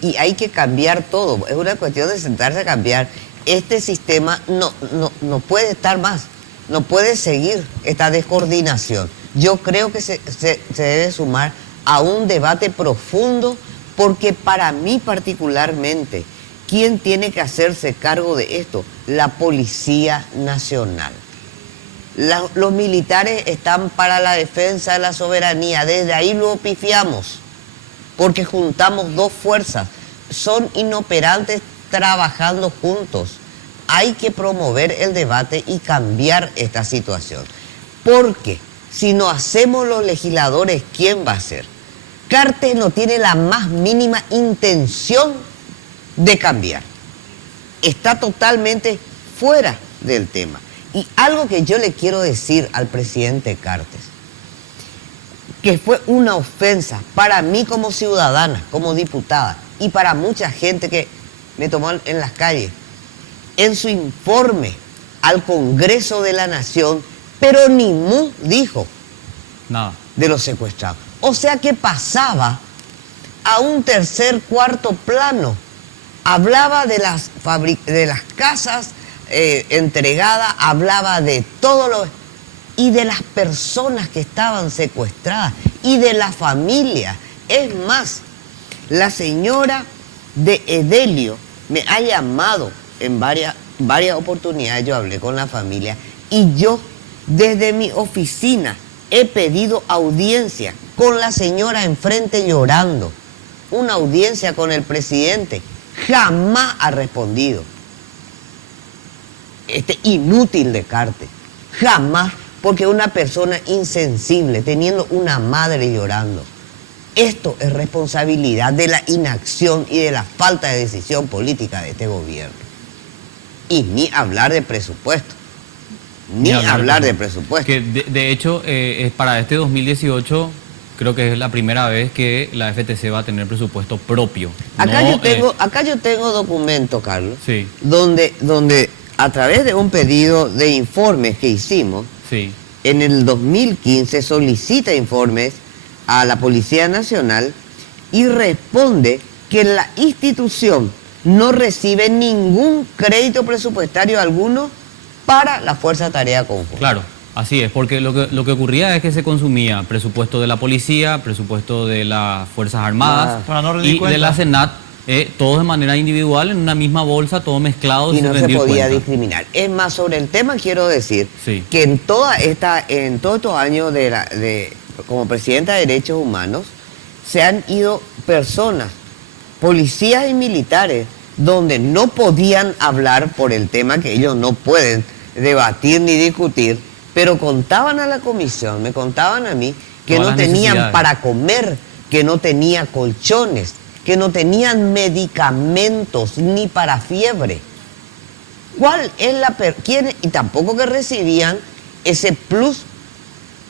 y hay que cambiar todo. Es una cuestión de sentarse a cambiar. Este sistema no puede estar más, no puede seguir esta descoordinación. Yo creo que se debe sumar a un debate profundo, porque para mí particularmente, ¿quién tiene que hacerse cargo de esto? La Policía Nacional. Los militares están para la defensa de la soberanía, desde ahí lo pifiamos, porque juntamos dos fuerzas, son inoperantes trabajando juntos. Hay que promover el debate y cambiar esta situación, porque si no hacemos los legisladores, ¿quién va a hacer? Cartes no tiene la más mínima intención de cambiar. Está totalmente fuera del tema. Y algo que yo le quiero decir al presidente Cartes, que fue una ofensa para mí como ciudadana, como diputada, y para mucha gente que me tomó en las calles, en su informe al Congreso de la Nación, pero ni mu dijo Nada. de los secuestrados. O sea que pasaba a un tercer, cuarto plano. Hablaba de las casas entregadas, hablaba de todo lo... y de las personas que estaban secuestradas, y de la familia. Es más, la señora de Edelio me ha llamado en varias oportunidades, yo hablé con la familia, y yo desde mi oficina he pedido audiencia con la señora enfrente llorando, una audiencia con el presidente. Jamás ha respondido este inútil de Cartes, jamás, porque una persona insensible, teniendo una madre llorando. Esto es responsabilidad de la inacción y de la falta de decisión política de este gobierno. Y ni hablar de presupuesto. Ni hablar de presupuesto. Que de hecho, para este 2018, creo que es la primera vez que la FTC va a tener presupuesto propio. Acá yo tengo documentos, Carlos, sí, donde a través de un pedido de informes que hicimos, sí, en el 2015 solicita informes a la Policía Nacional y responde que la institución no recibe ningún crédito presupuestario alguno para la Fuerza Tarea Conjunta. Claro, así es, porque lo que ocurría es que se consumía presupuesto de la policía, presupuesto de las Fuerzas Armadas y de la Senat, todos de manera individual, en una misma bolsa, todo mezclado. Y no se podía discriminar. Es más, sobre el tema quiero decir que en todos estos años como presidenta de Derechos Humanos, se han ido personas, policías y militares, donde no podían hablar por el tema que ellos no pueden debatir ni discutir, pero contaban a la comisión, me contaban a mí, que no tenían para comer, que no tenía colchones, que no tenían medicamentos ni para fiebre. ¿Cuál es y tampoco que recibían ese plus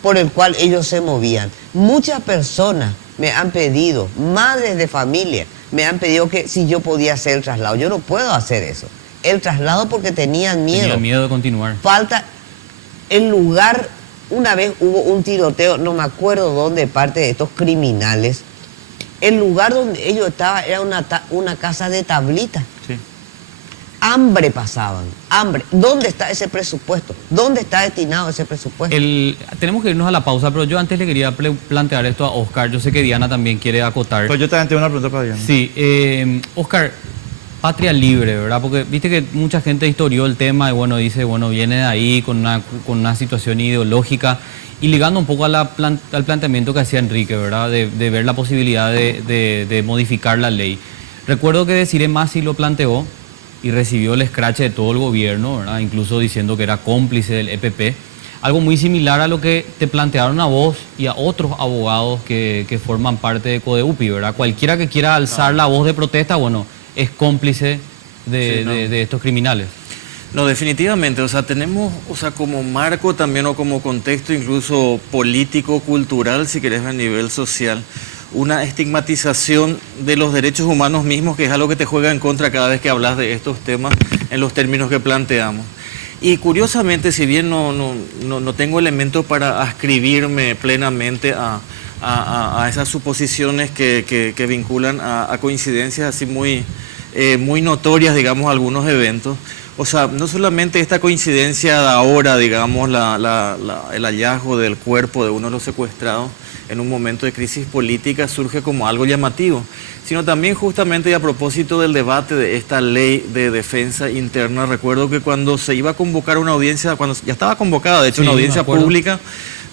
por el cual ellos se movían? Muchas personas me han pedido, madres de familia, me han pedido que si yo podía hacer el traslado. Yo no puedo hacer eso. El traslado porque tenían miedo. Tenían miedo de continuar. Falta el lugar. Una vez hubo un tiroteo, no me acuerdo dónde, parte de estos criminales. El lugar donde ellos estaban era una casa de tablitas. Sí. Hambre pasaban, hambre. ¿Dónde está ese presupuesto? ¿Dónde está destinado ese presupuesto? Tenemos que irnos a la pausa, pero yo antes le quería plantear esto a Oscar. Yo sé que Diana también quiere acotar. Pues yo también tengo una pregunta para Diana. Sí, Oscar, patria libre, ¿verdad? Porque viste que mucha gente historió el tema y bueno, dice, bueno, viene de ahí con una situación ideológica. Y ligando un poco al planteamiento que hacía Enrique, ¿verdad? De ver la posibilidad de modificar la ley. Recuerdo que Desiree Masi lo planteó y recibió el escrache de todo el gobierno, ¿verdad? Incluso diciendo que era cómplice del EPP. algo muy similar a lo que te plantearon a vos y a otros abogados que forman parte de CODEUPI, ¿verdad? Cualquiera que quiera alzar la voz de protesta, bueno, es cómplice de estos criminales. No, definitivamente, o sea, tenemos, o sea, como marco también o como contexto incluso político, cultural, si querés, a nivel social, una estigmatización de los derechos humanos mismos, que es algo que te juega en contra cada vez que hablas de estos temas en los términos que planteamos. Y curiosamente, si bien no tengo elementos para ascribirme plenamente a esas suposiciones que vinculan a coincidencias así muy notorias, digamos, algunos eventos. O sea, no solamente esta coincidencia de ahora, digamos, el hallazgo del cuerpo de uno de los secuestrados en un momento de crisis política surge como algo llamativo, sino también justamente a propósito del debate de esta ley de defensa interna. Recuerdo que cuando se iba a convocar una audiencia, cuando ya estaba convocada, de hecho, una audiencia pública,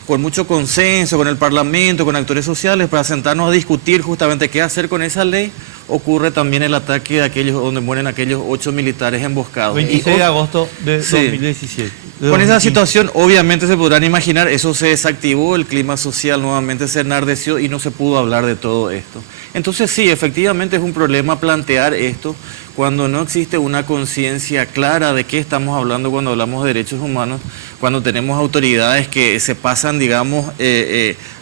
con mucho consenso, con el Parlamento, con actores sociales, para sentarnos a discutir justamente qué hacer con esa ley, ocurre también el ataque de aquellos donde mueren aquellos 8 militares emboscados. 26 de agosto de 2017. Con esa situación, obviamente se podrán imaginar, eso se desactivó, el clima social nuevamente se enardeció y no se pudo hablar de todo esto. Entonces sí, efectivamente es un problema plantear esto cuando no existe una conciencia clara de qué estamos hablando cuando hablamos de derechos humanos, cuando tenemos autoridades que se pasan, digamos,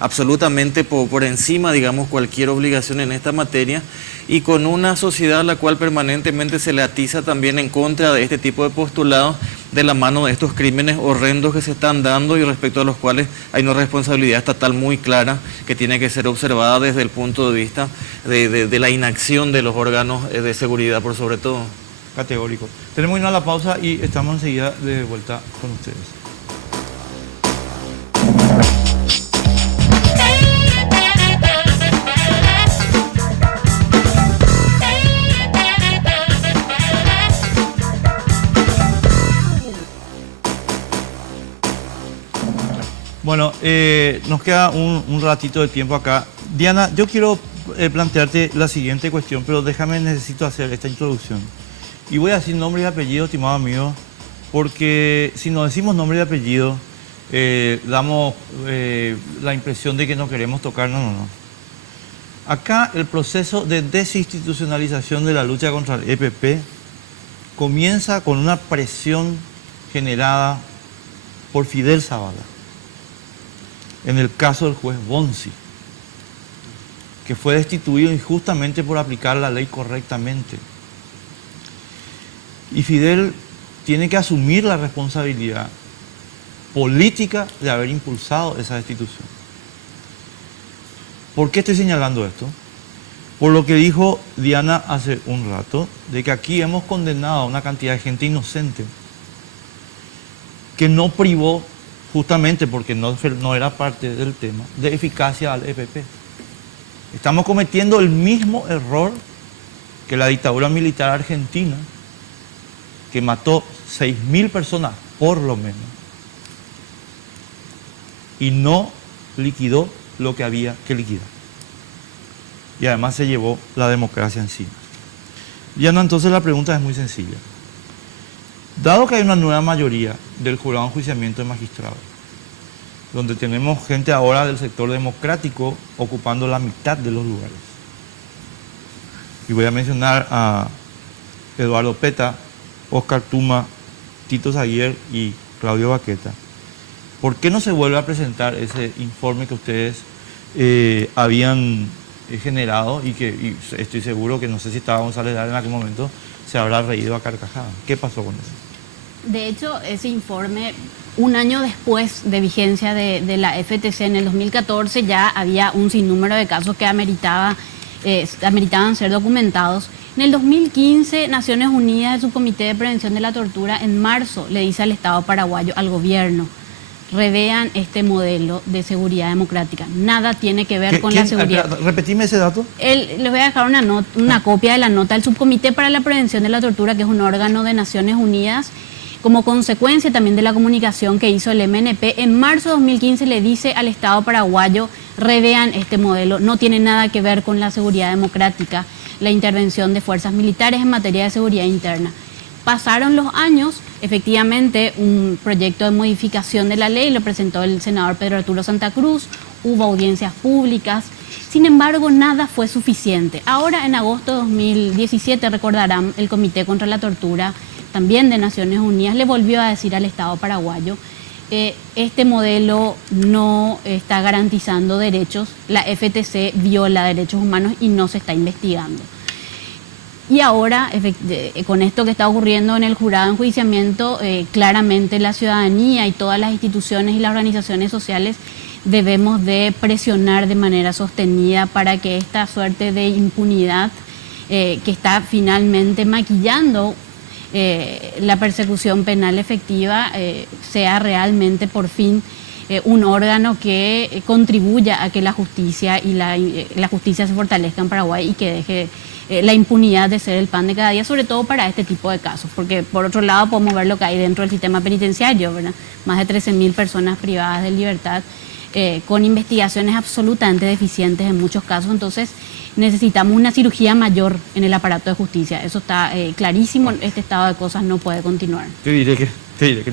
absolutamente por encima, digamos, cualquier obligación en esta materia, y con una sociedad a la cual permanentemente se le atiza también en contra de este tipo de postulados de la mano de estos crímenes horrendos que se están dando y respecto a los cuales hay una responsabilidad estatal muy clara que tiene que ser observada desde el punto de vista de la inacción de los órganos de seguridad por sobre todo. Categórico. Tenemos que ir a la pausa y estamos enseguida de vuelta con ustedes. Bueno, nos queda un ratito de tiempo acá. Diana, yo quiero plantearte la siguiente cuestión, pero necesito hacer esta introducción. Y voy a decir nombre y apellido, estimado amigo, porque si no decimos nombre y apellido, damos la impresión de que no queremos tocar. No. Acá el proceso de desinstitucionalización de la lucha contra el EPP comienza con una presión generada por Fidel Zavala, en el caso del juez Bonzi, que fue destituido injustamente por aplicar la ley correctamente. Y Fidel tiene que asumir la responsabilidad política de haber impulsado esa destitución. ¿Por qué estoy señalando esto? Por lo que dijo Diana hace un rato, de que aquí hemos condenado a una cantidad de gente inocente que no privó, justamente porque no era parte del tema, de eficacia al EPP. Estamos cometiendo el mismo error que la dictadura militar argentina, que mató 6.000 personas, por lo menos, y no liquidó lo que había que liquidar. Y además se llevó la democracia encima. Diana, entonces la pregunta es muy sencilla. Dado que hay una nueva mayoría del jurado de enjuiciamiento de magistrados, donde tenemos gente ahora del sector democrático ocupando la mitad de los lugares, y voy a mencionar a Eduardo Peta, Oscar Tuma, Tito Zaguier y Claudio Baqueta, ¿por qué no se vuelve a presentar ese informe que ustedes habían generado y que estoy seguro que, no sé si estaba González Lara en aquel momento, se habrá reído a carcajadas? ¿Qué pasó con eso? De hecho, ese informe, un año después de vigencia de la FTC, en el 2014, ya había un sinnúmero de casos que ameritaban ser documentados. En el 2015, Naciones Unidas, el Subcomité de Prevención de la Tortura, en marzo le dice al Estado paraguayo, al gobierno, revean este modelo de seguridad democrática. Nada tiene que ver con la seguridad. Repetime ese dato. Les voy a dejar una copia de la nota del Subcomité para la Prevención de la Tortura, que es un órgano de Naciones Unidas, como consecuencia también de la comunicación que hizo el MNP. En marzo de 2015 le dice al Estado paraguayo, revean este modelo, no tiene nada que ver con la seguridad democrática, la intervención de fuerzas militares en materia de seguridad interna. Pasaron los años, Efectivamente, un proyecto de modificación de la ley lo presentó el senador Pedro Arturo Santa Cruz, hubo audiencias públicas, sin embargo nada fue suficiente. Ahora en agosto de 2017, recordarán, el Comité contra la Tortura, también de Naciones Unidas, le volvió a decir al Estado paraguayo este modelo no está garantizando derechos, la FTC viola derechos humanos y no se está investigando. Y ahora, con esto que está ocurriendo en el jurado de enjuiciamiento, claramente la ciudadanía y todas las instituciones y las organizaciones sociales debemos de presionar de manera sostenida para que esta suerte de impunidad que está finalmente maquillando la persecución penal efectiva sea realmente por fin un órgano que contribuya a que la justicia y la justicia se fortalezca en Paraguay y que deje la impunidad de ser el pan de cada día, sobre todo para este tipo de casos, porque por otro lado podemos ver lo que hay dentro del sistema penitenciario, ¿verdad? Más de 13.000 personas privadas de libertad con investigaciones absolutamente deficientes en muchos casos, entonces necesitamos una cirugía mayor en el aparato de justicia, eso está clarísimo, este estado de cosas no puede continuar. Te diré que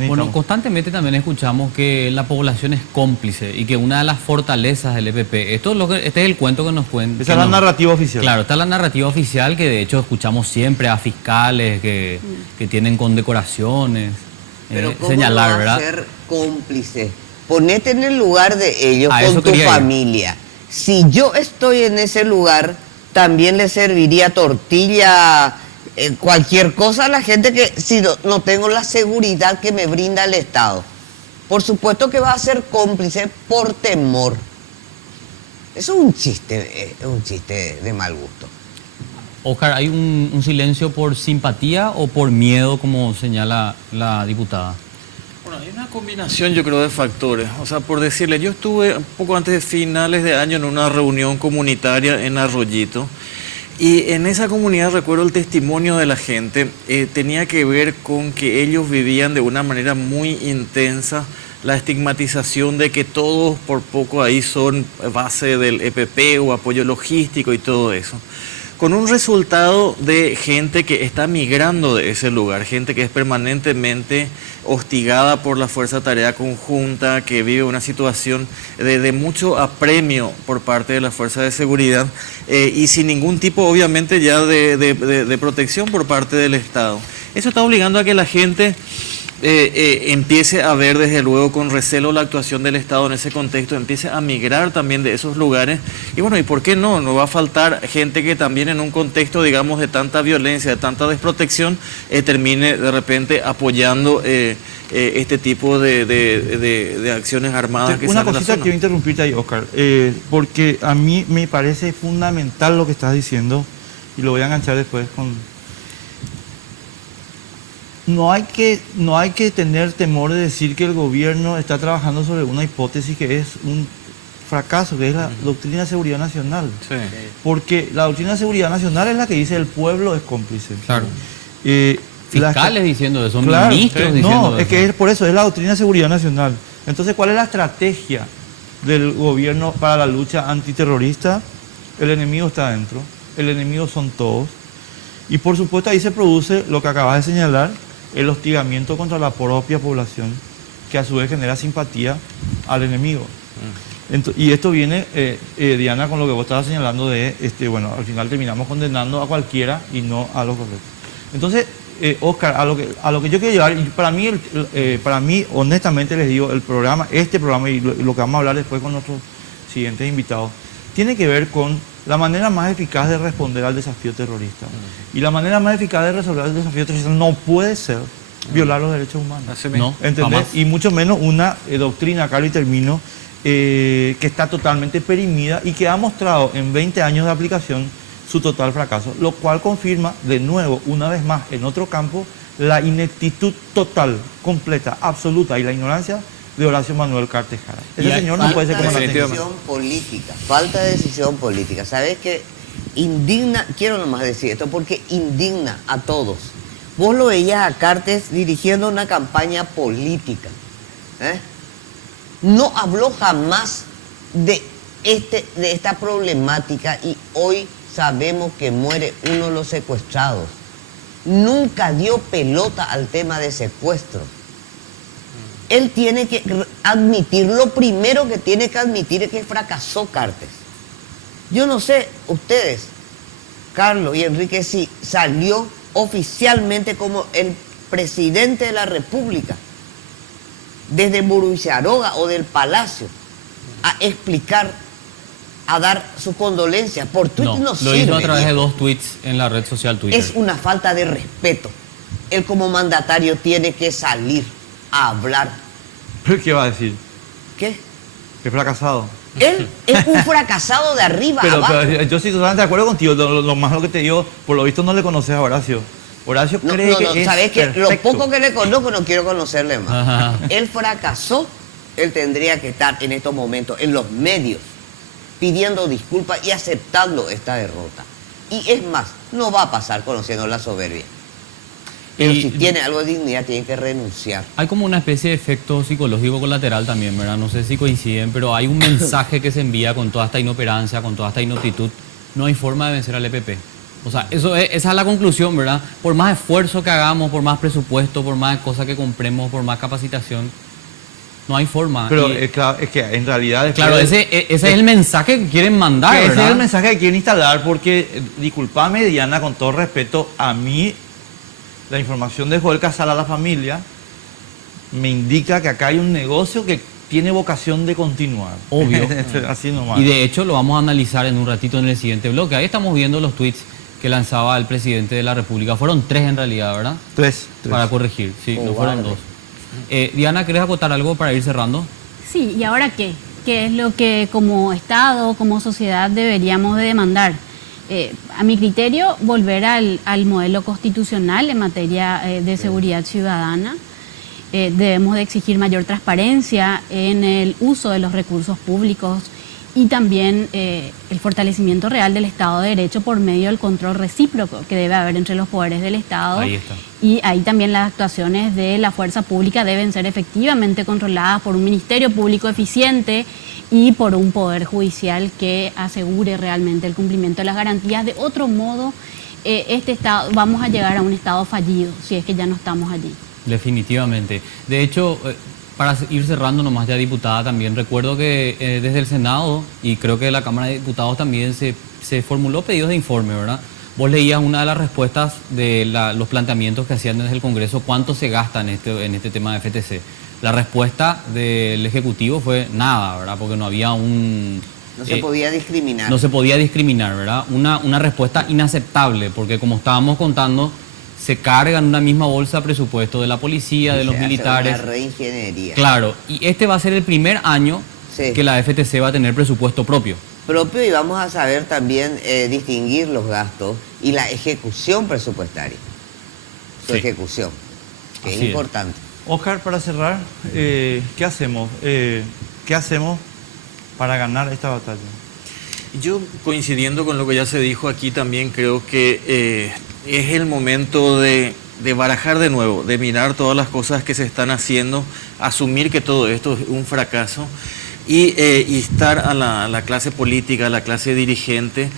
bueno, constantemente también escuchamos que la población es cómplice y que una de las fortalezas del EPP, este es el cuento que nos cuenta. Esa es la narrativa oficial. Claro, está la narrativa oficial que de hecho escuchamos siempre a fiscales que tienen condecoraciones, pero ¿cómo señalar, no va a ¿verdad? ser cómplice? Ponete en el lugar de ellos con tu familia. Si yo estoy en ese lugar, también le serviría tortilla, cualquier cosa a la gente que si no tengo la seguridad que me brinda el Estado. Por supuesto que va a ser cómplice por temor. Eso es un chiste de mal gusto. Oscar, ¿hay un silencio por simpatía o por miedo, como señala la diputada? Bueno, hay una combinación, yo creo, de factores. O sea, por decirle, yo estuve un poco antes de finales de año en una reunión comunitaria en Arroyito. Y en esa comunidad recuerdo el testimonio de la gente, tenía que ver con que ellos vivían de una manera muy intensa la estigmatización de que todos por poco ahí son base del EPP o apoyo logístico y todo eso. Con un resultado de gente que está migrando de ese lugar, gente que es permanentemente hostigada por la Fuerza de Tarea Conjunta, que vive una situación de mucho apremio por parte de la Fuerza de Seguridad y sin ningún tipo, obviamente, ya de protección por parte del Estado. Eso está obligando a que la gente empiece a ver desde luego con recelo la actuación del Estado en ese contexto, empiece a migrar también de esos lugares y bueno, ¿y por qué no? No va a faltar gente que también en un contexto, digamos, de tanta violencia, de tanta desprotección, termine de repente apoyando este tipo de acciones armadas. Una cosita quiero interrumpirte ahí, Oscar, porque a mí me parece fundamental lo que estás diciendo y lo voy a enganchar después con... No hay que tener temor de decir que el gobierno está trabajando sobre una hipótesis que es un fracaso, que es la doctrina de seguridad nacional. Sí. Porque la doctrina de seguridad nacional es la que dice el pueblo es cómplice. Claro. Fiscales diciendo eso, claro, ministros diciendo eso. No, es que es por eso, es la doctrina de seguridad nacional. Entonces, ¿cuál es la estrategia del gobierno para la lucha antiterrorista? El enemigo está adentro, el enemigo son todos. Y por supuesto ahí se produce lo que acabas de señalar, el hostigamiento contra la propia población, que a su vez genera simpatía al enemigo. Y esto viene, Diana, con lo que vos estabas señalando de, bueno, al final terminamos condenando a cualquiera y no a los correctos. Entonces, Oscar, a lo que yo quiero llevar, y para mí, honestamente les digo, este programa y lo que vamos a hablar después con nuestros siguientes invitados, tiene que ver con la manera más eficaz de responder al desafío terrorista. Y la manera más eficaz de resolver el desafío terrorista no puede ser violar los derechos humanos. No, ¿entendés? Y mucho menos una doctrina, Carlos, y termino, que está totalmente perimida y que ha mostrado en 20 años de aplicación su total fracaso, lo cual confirma de nuevo, una vez más, en otro campo, la ineptitud total, completa, absoluta y la ignorancia de Horacio Manuel Cartejara. Ese señor no puede ser comandante. Falta de decisión política. ¿Sabes qué? Indigna, quiero nomás decir esto, porque indigna a todos. Vos lo veías a Cartes dirigiendo una campaña política. No habló jamás de esta problemática y hoy sabemos que muere uno de los secuestrados. nunca dio pelota al tema de secuestro. Él tiene que admitir, lo primero que tiene que admitir es que fracasó Cartes. Yo no sé, ustedes, Carlos y Enrique, si salió oficialmente como el presidente de la República, desde Muruizaroga o del Palacio, a explicar, a dar sus condolencias. Por Twitter no lo sirve. hizo a través de viejo. 2 tweets en la red social Twitter. Es una falta de respeto. Él como mandatario tiene que salir a hablar. ¿Pero qué va a decir? ¿Qué? Que fracasado. Él es un fracasado de arriba a abajo. Pero yo sí totalmente de acuerdo contigo. Lo más lo que te digo, por lo visto no le conoces a Horacio. Horacio cree que es ¿sabes qué? Lo perfecto. poco que le conozco no quiero conocerle más. Ajá. Él fracasó. Él tendría que estar en estos momentos en los medios pidiendo disculpas y aceptando esta derrota. Y es más, no va a pasar conociendo la soberbia. Pero Y- si tiene algo de dignidad, tiene que renunciar. Hay como una especie de efecto psicológico colateral también, ¿verdad? No sé si coinciden, pero hay un mensaje que se envía con toda esta inoperancia, con toda esta ineptitud. No hay forma de vencer al EPP. O sea, esa es la conclusión, ¿verdad? Por más esfuerzo que hagamos, por más presupuesto, por más cosas que compremos, por más capacitación, no hay forma. Pero Y, claro, es que en realidad... claro, ese es el mensaje que quieren mandar, ese ¿verdad? es el mensaje que quieren instalar porque, discúlpame, Diana, con todo respeto, a mí la información de Joel Casal a la familia me indica que acá hay un negocio que tiene vocación de continuar. Obvio. Así nomás. Y de hecho lo vamos a analizar en un ratito en el siguiente bloque. Ahí estamos viendo los tweets que lanzaba el presidente de la República. Fueron 3 en realidad, ¿verdad? Tres. Para corregir, sí, no fueron 2. Diana, ¿querés acotar algo para ir cerrando? Sí, ¿y ahora qué? ¿Qué es lo que como Estado, como sociedad deberíamos de demandar? A mi criterio, volver al modelo constitucional en materia de seguridad ciudadana. Debemos de exigir mayor transparencia en el uso de los recursos públicos y también el fortalecimiento real del Estado de Derecho por medio del control recíproco que debe haber entre los poderes del Estado. Ahí está. Y ahí también las actuaciones de la fuerza pública deben ser efectivamente controladas por un ministerio público eficiente y por un poder judicial que asegure realmente el cumplimiento de las garantías. De otro modo, este Estado, vamos a llegar a un Estado fallido si es que ya no estamos allí. Definitivamente. De hecho, para ir cerrando nomás ya, diputada, también recuerdo que desde el Senado y creo que de la Cámara de Diputados también se formuló pedidos de informe, ¿verdad? Vos leías una de las respuestas de los planteamientos que hacían desde el Congreso, cuánto se gasta en este tema de FTC. La respuesta del Ejecutivo fue nada, ¿verdad? Porque no había un... No se podía discriminar. No se podía discriminar, ¿verdad? Una respuesta inaceptable, porque como estábamos contando, se carga en una misma bolsa presupuesto de la policía, de los militares. Una reingeniería. Claro, y este va a ser el primer año que la FTC va a tener presupuesto propio. Propio, y vamos a saber también distinguir los gastos y la ejecución presupuestaria. Su Sí. ejecución, que Así es es. importante. Oscar, para cerrar, ¿qué hacemos? ¿Qué hacemos para ganar esta batalla? Yo, coincidiendo con lo que ya se dijo aquí, también creo que es el momento de barajar de nuevo, de mirar todas las cosas que se están haciendo, asumir que todo esto es un fracaso y instar a la clase política, a la clase dirigente,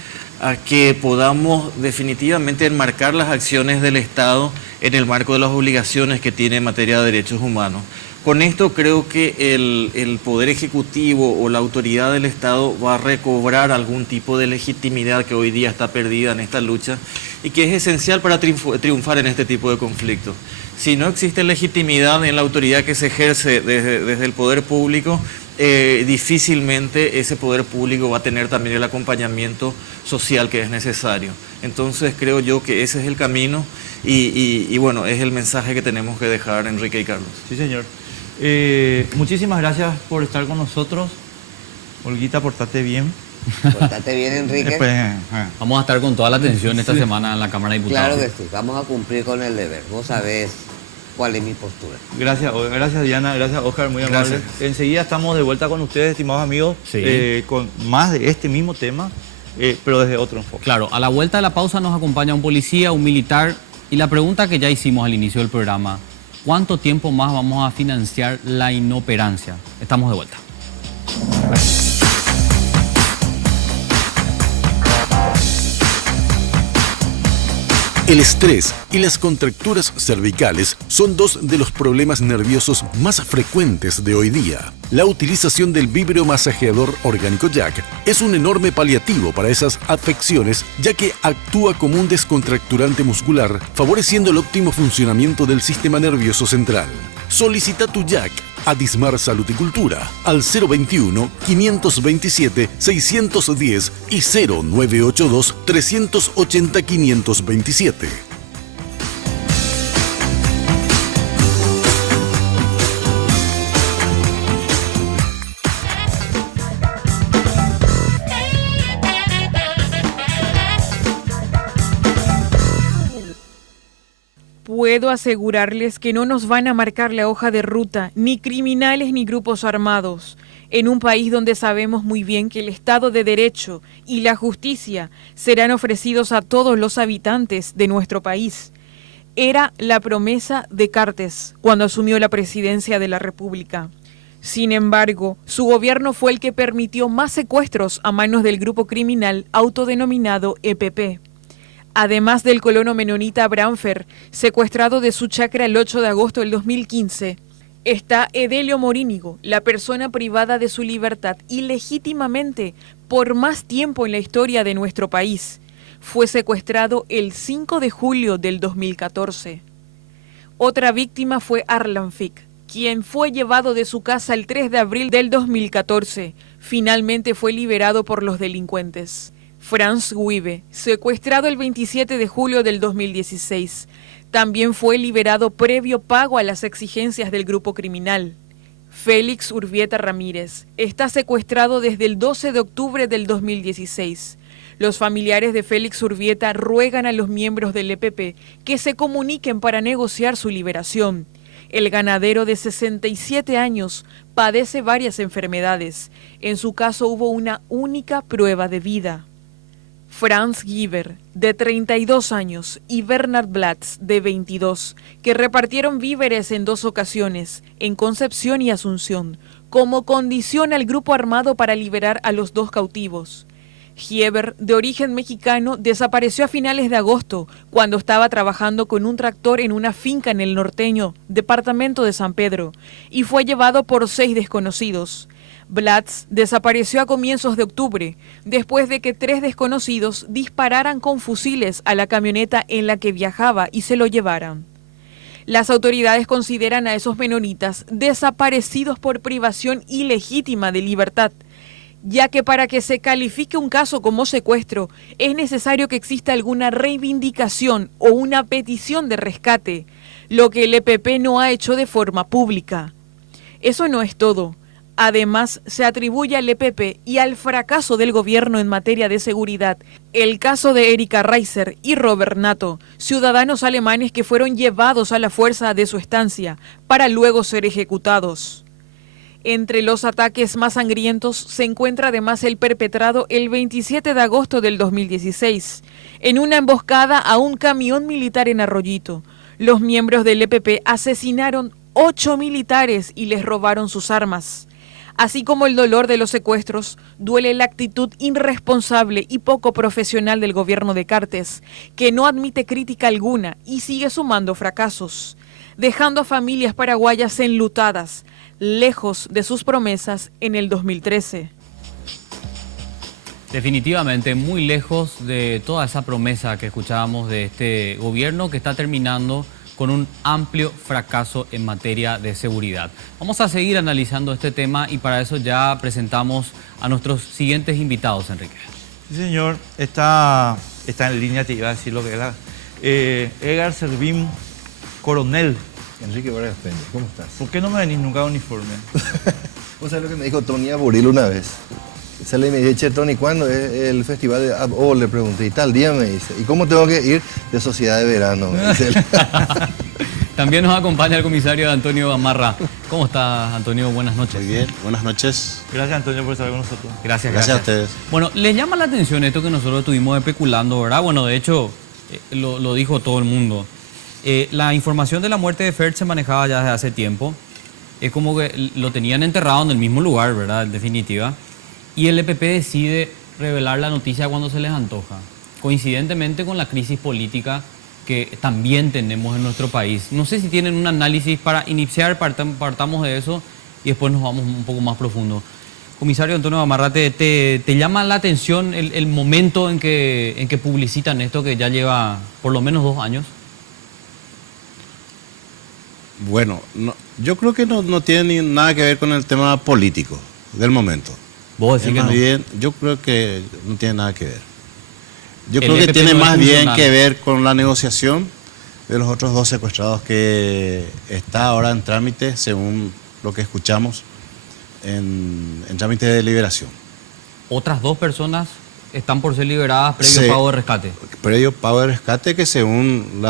a que podamos definitivamente enmarcar las acciones del Estado en el marco de las obligaciones que tiene en materia de derechos humanos. Con esto creo que el Poder Ejecutivo o la autoridad del Estado va a recobrar algún tipo de legitimidad que hoy día está perdida en esta lucha y que es esencial para triunfar en este tipo de conflictos. Si no existe legitimidad en la autoridad que se ejerce desde el Poder Público, difícilmente ese Poder Público va a tener también el acompañamiento social que es necesario. Entonces creo yo que ese es el camino y bueno, es el mensaje que tenemos que dejar, Enrique y Carlos. Sí, señor. Muchísimas gracias por estar con nosotros. Olguita, portate bien. Portate bien, Enrique. Vamos a estar con toda la atención esta semana en la Cámara de Diputados. Claro que sí, vamos a cumplir con el deber. Vos sabés cuál es mi postura. Gracias Diana, gracias Oscar, muy amable. Gracias. Enseguida estamos de vuelta con ustedes, estimados amigos, Sí. con más de este mismo tema, pero desde otro enfoque. Claro, a la vuelta de la pausa nos acompaña un policía, un militar, y la pregunta que ya hicimos al inicio del programa, ¿cuánto tiempo más vamos a financiar la inoperancia? Estamos de vuelta. El estrés y las contracturas cervicales son dos de los problemas nerviosos más frecuentes de hoy día. La utilización del vibromasajeador orgánico Jack es un enorme paliativo para esas afecciones, ya que actúa como un descontracturante muscular, favoreciendo el óptimo funcionamiento del sistema nervioso central. Solicita tu Jack a Dismar Salud y Cultura al 021-527-610 y 0982-380-527. Puedo asegurarles que no nos van a marcar la hoja de ruta ni criminales ni grupos armados, en un país donde sabemos muy bien que el Estado de Derecho y la justicia serán ofrecidos a todos los habitantes de nuestro país. Era la promesa de Cartes cuando asumió la presidencia de la República. Sin embargo, su gobierno fue el que permitió más secuestros a manos del grupo criminal autodenominado EPP. Además del colono menonita Branfer, secuestrado de su chacra el 8 de agosto del 2015, está Edelio Morínigo, la persona privada de su libertad ilegítimamente por más tiempo en la historia de nuestro país. Fue secuestrado el 5 de julio del 2014. Otra víctima fue Arlan Fick, quien fue llevado de su casa el 3 de abril del 2014. Finalmente fue liberado por los delincuentes. Franz Wiebe, secuestrado el 27 de julio del 2016, también fue liberado previo pago a las exigencias del grupo criminal. Félix Urbieta Ramírez está secuestrado desde el 12 de octubre del 2016. Los familiares de Félix Urbieta ruegan a los miembros del EPP que se comuniquen para negociar su liberación. El ganadero de 67 años padece varias enfermedades. En su caso hubo una única prueba de vida. Franz Gieber, de 32 años, y Bernard Blatz, de 22, que repartieron víveres en 2 ocasiones, en Concepción y Asunción, como condición al grupo armado para liberar a los 2 cautivos. Gieber, de origen mexicano, desapareció a finales de agosto, cuando estaba trabajando con un tractor en una finca en el norteño, departamento de San Pedro, y fue llevado por 6 desconocidos. Blatz desapareció a comienzos de octubre, después de que 3 desconocidos dispararan con fusiles a la camioneta en la que viajaba y se lo llevaran. Las autoridades consideran a esos menonitas desaparecidos por privación ilegítima de libertad, ya que para que se califique un caso como secuestro es necesario que exista alguna reivindicación o una petición de rescate, lo que el EPP no ha hecho de forma pública. Eso no es todo. Además, se atribuye al EPP y al fracaso del gobierno en materia de seguridad el caso de Erika Reiser y Robert Nato, ciudadanos alemanes que fueron llevados a la fuerza de su estancia para luego ser ejecutados. Entre los ataques más sangrientos se encuentra además el perpetrado el 27 de agosto del 2016, en una emboscada a un camión militar en Arroyito. Los miembros del EPP asesinaron 8 militares y les robaron sus armas. Así como el dolor de los secuestros, duele la actitud irresponsable y poco profesional del gobierno de Cartes, que no admite crítica alguna y sigue sumando fracasos, dejando a familias paraguayas enlutadas, lejos de sus promesas en el 2013. Definitivamente muy lejos de toda esa promesa que escuchábamos de este gobierno que está terminando con un amplio fracaso en materia de seguridad. Vamos a seguir analizando este tema y para eso ya presentamos a nuestros siguientes invitados, Enrique. Sí, señor. Está en línea, te iba a decir lo que era. Edgar Servín, coronel. Enrique Vargas Peña, ¿cómo estás? ¿Por qué no me venís nunca a uniforme? ¿Vos sabés lo que me dijo Tony Aboril una vez? Sale y me dice, che, Tony, ¿cuándo es el festival de ABO? Le pregunté, y tal día me dice, ¿y cómo tengo que ir? De Sociedad de Verano, me dice él. También nos acompaña el comisario Antonio Gamarra. ¿Cómo estás, Antonio? Buenas noches. Muy bien, buenas noches. Gracias, Antonio, por estar con nosotros. Gracias a ustedes. Bueno, ¿les llama la atención esto que nosotros estuvimos especulando, verdad? Bueno, de hecho, lo dijo todo el mundo. La información de la muerte de Fert se manejaba ya desde hace tiempo. Es como que lo tenían enterrado en el mismo lugar, ¿verdad? En definitiva. Y el EPP decide revelar la noticia cuando se les antoja, coincidentemente con la crisis política que también tenemos en nuestro país. No sé si tienen un análisis para iniciar, partamos de eso y después nos vamos un poco más profundo. Comisario Antonio Gamarra, ¿te llama la atención el momento en que publicitan esto, que ya lleva por lo menos 2 años? Bueno, yo creo que no tiene nada que ver con el tema político del momento. ¿Vos decís que no? Bien, yo creo que no tiene nada que ver. Yo creo que tiene más bien que ver con la negociación de los otros 2 secuestrados que está ahora en trámite, según lo que escuchamos, en trámite de liberación. ¿Otras 2 personas están por ser liberadas previo pago de rescate? Previo pago de rescate, que según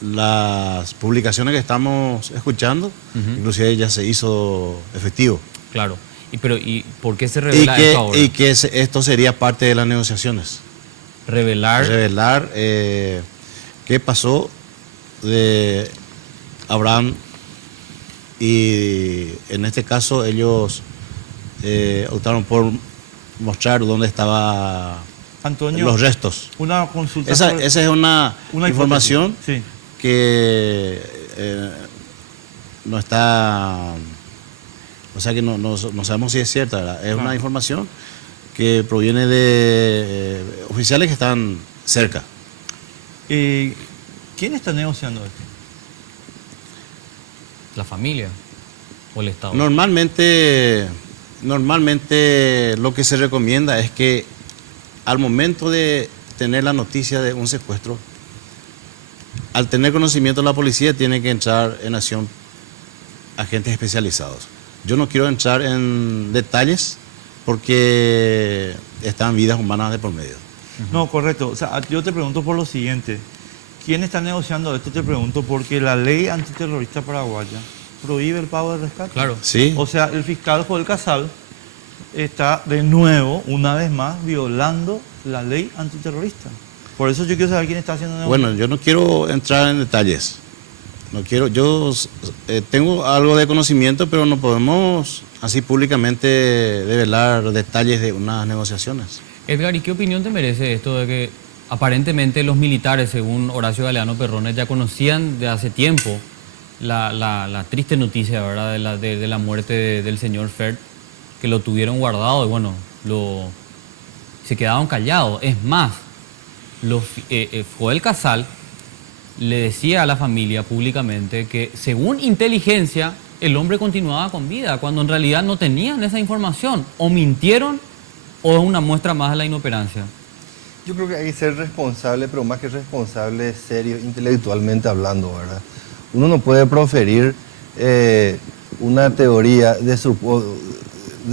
las publicaciones que estamos escuchando, inclusive ya se hizo efectivo. Claro. ¿Y por qué se revela esto ahora? Y que esto sería parte de las negociaciones. Revelar qué pasó de Abraham, y en este caso ellos optaron por mostrar dónde estaban los restos. Una consulta. Esa es una información que no está, o sea que no sabemos si es cierta, ¿verdad? Es una información que proviene de oficiales que están cerca. ¿Quién está negociando esto? ¿La familia o el Estado? Normalmente lo que se recomienda es que al momento de tener la noticia de un secuestro, al tener conocimiento la policía tiene que entrar en acción agentes especializados. Yo no quiero entrar en detalles porque están vidas humanas de por medio. No, correcto. O sea, yo te pregunto por lo siguiente. ¿Quién está negociando esto? Te pregunto porque la ley antiterrorista paraguaya prohíbe el pago de rescate. Claro. Sí. O sea, el fiscal Joel Casal está de nuevo, una vez más, violando la ley antiterrorista. Por eso yo quiero saber quién está haciendo negociación. Bueno, yo no quiero entrar en detalles. No quiero, yo tengo algo de conocimiento, pero no podemos así públicamente develar detalles de unas negociaciones. Edgar, ¿y qué opinión te merece esto de que aparentemente los militares, según Horacio Galeano Perrones, ya conocían de hace tiempo la triste noticia, ¿verdad?, de la muerte del señor Fert, que lo tuvieron guardado y bueno, se quedaron callados? Es más, Joel Casal le decía a la familia públicamente que según inteligencia el hombre continuaba con vida, cuando en realidad no tenían esa información. O mintieron o es una muestra más de la inoperancia. Yo creo que hay que ser responsable, pero más que responsable, serio, intelectualmente hablando, ¿verdad? Uno no puede proferir una teoría de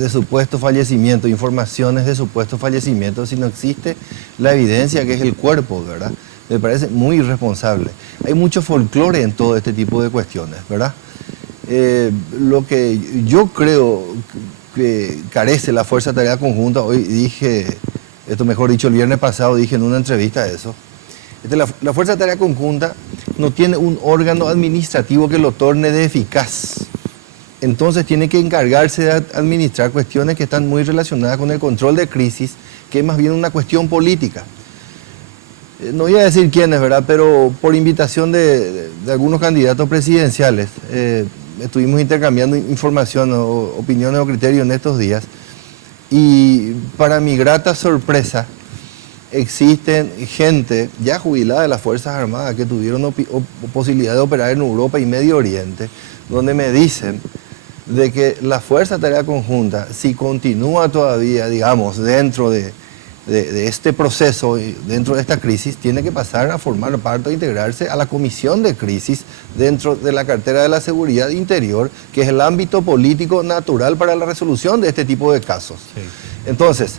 supuesto fallecimiento, informaciones de supuesto fallecimiento, si no existe la evidencia que es el cuerpo, ¿verdad? Me parece muy irresponsable. Hay mucho folclore en todo este tipo de cuestiones, ¿verdad? Lo que yo creo que carece la Fuerza de Tarea Conjunta, hoy dije, esto mejor dicho, el viernes pasado dije en una entrevista eso, la Fuerza de Tarea Conjunta no tiene un órgano administrativo que lo torne de eficaz. Entonces tiene que encargarse de administrar cuestiones que están muy relacionadas con el control de crisis, que es más bien una cuestión política. No voy a decir quiénes, ¿verdad? Pero por invitación de algunos candidatos presidenciales, estuvimos intercambiando información o opiniones o criterios en estos días. Y para mi grata sorpresa, existen gente ya jubilada de las Fuerzas Armadas que tuvieron posibilidad de operar en Europa y Medio Oriente, donde me dicen de que la Fuerza de Tarea Conjunta, si continúa todavía, digamos, dentro de este proceso, dentro de esta crisis, tiene que pasar a formar parte o integrarse a la comisión de crisis dentro de la cartera de la Seguridad Interior, que es el ámbito político natural para la resolución de este tipo de casos. Sí. Entonces,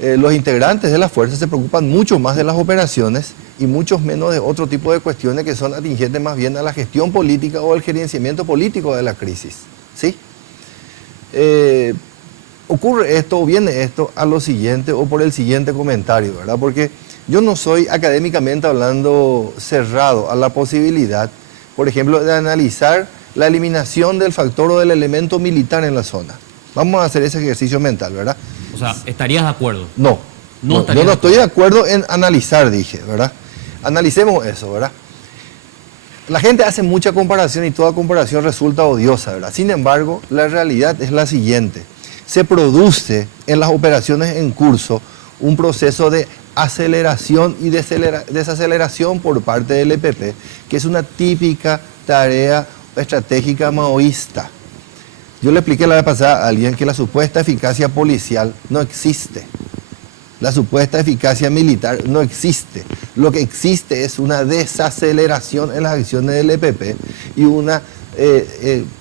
los integrantes de la fuerza se preocupan mucho más de las operaciones y mucho menos de otro tipo de cuestiones que son atingentes más bien a la gestión política o al gerenciamiento político de la crisis. ¿Sí? Ocurre esto o viene esto a lo siguiente o por el siguiente comentario, ¿verdad? Porque yo no soy académicamente hablando cerrado a la posibilidad, por ejemplo, de analizar la eliminación del factor o del elemento militar en la zona. Vamos a hacer ese ejercicio mental, ¿verdad? O sea, ¿estarías de acuerdo? No, yo no estoy de acuerdo en analizar, dije, ¿verdad? analicemos eso, ¿verdad? La gente hace mucha comparación y toda comparación resulta odiosa, ¿verdad? Sin embargo, la realidad es la siguiente. Se produce en las operaciones en curso un proceso de aceleración y desaceleración por parte del EPP, que es una típica tarea estratégica maoísta. Yo le expliqué la vez pasada a alguien que la supuesta eficacia policial no existe. La supuesta eficacia militar no existe. Lo que existe es una desaceleración en las acciones del EPP y una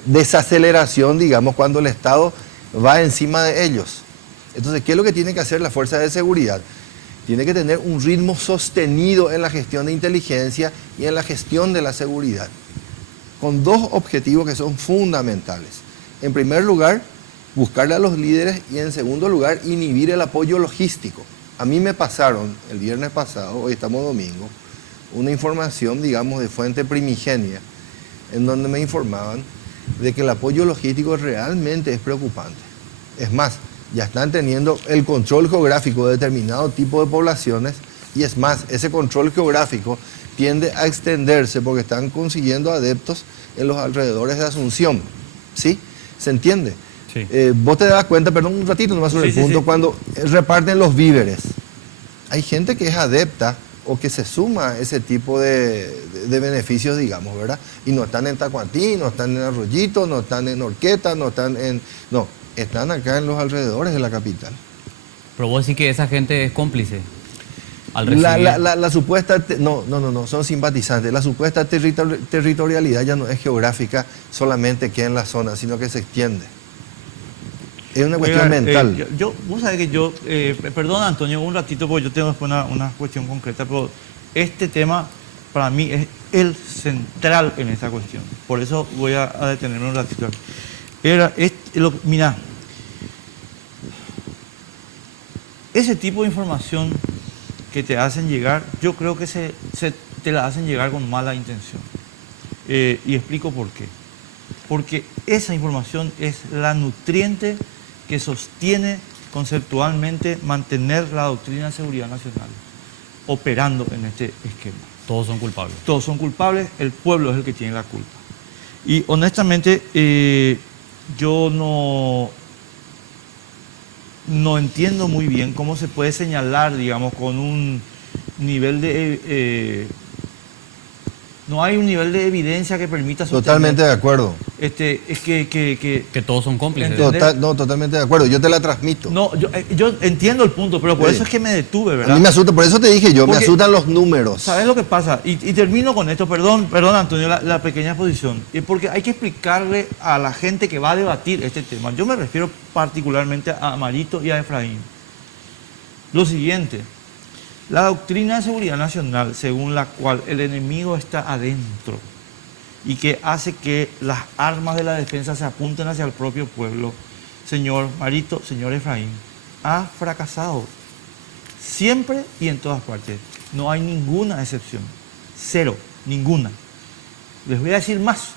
desaceleración, digamos, cuando el Estado va encima de ellos. Entonces, ¿qué es lo que tiene que hacer la fuerza de seguridad? Tiene que tener un ritmo sostenido en la gestión de inteligencia y en la gestión de la seguridad, con dos objetivos que son fundamentales. En primer lugar, buscarle a los líderes y en segundo lugar, inhibir el apoyo logístico. A mí me pasaron el viernes pasado, hoy estamos domingo, una información, digamos, de fuente primigenia, en donde me informaban de que el apoyo logístico realmente es preocupante. Es más, ya están teniendo el control geográfico de determinado tipo de poblaciones y es más, ese control geográfico tiende a extenderse porque están consiguiendo adeptos en los alrededores de Asunción. ¿Sí? ¿Se entiende? Sí. Vos te das cuenta, perdón, un ratito nomás sobre el punto, cuando reparten los víveres. Hay gente que es adepta o que se suma a ese tipo de beneficios, digamos, ¿verdad? Y no están en Tacuatí, no están en Arroyito, no están en Orqueta, no están en... No, están acá en los alrededores de la capital. Pero vos decís que esa gente es cómplice al recibir... La supuesta... No, son simpatizantes. La supuesta territorialidad ya no es geográfica solamente que en la zona, sino que se extiende. Es una cuestión mental. Vos sabés que yo... perdón, Antonio, un ratito, porque yo tengo después una cuestión concreta, pero este tema para mí es el central en esta cuestión. Por eso voy a detenerme un ratito aquí. Mirá, ese tipo de información que te hacen llegar, yo creo que te la hacen llegar con mala intención. Y explico por qué. Porque esa información es la nutriente que sostiene conceptualmente mantener la doctrina de seguridad nacional operando en este esquema. Todos son culpables. Todos son culpables, el pueblo es el que tiene la culpa. Y honestamente, yo no entiendo muy bien cómo se puede señalar, digamos, con un nivel de... no hay un nivel de evidencia que permita sostener. Totalmente de acuerdo. Es que todos son cómplices. Totalmente de acuerdo. Yo te la transmito. No, yo entiendo el punto, pero por eso es que me detuve, ¿verdad? A mí me asusta, por eso te dije yo, porque, me asustan los números. ¿Sabes lo que pasa? Y termino con esto, perdón Antonio, la pequeña exposición. Porque hay que explicarle a la gente que va a debatir este tema. Yo me refiero particularmente a Marito y a Efraín. Lo siguiente. La doctrina de seguridad nacional, según la cual el enemigo está adentro y que hace que las armas de la defensa se apunten hacia el propio pueblo, señor Marito, señor Efraín, ha fracasado. Siempre y en todas partes. No hay ninguna excepción. Cero, ninguna. Les voy a decir más,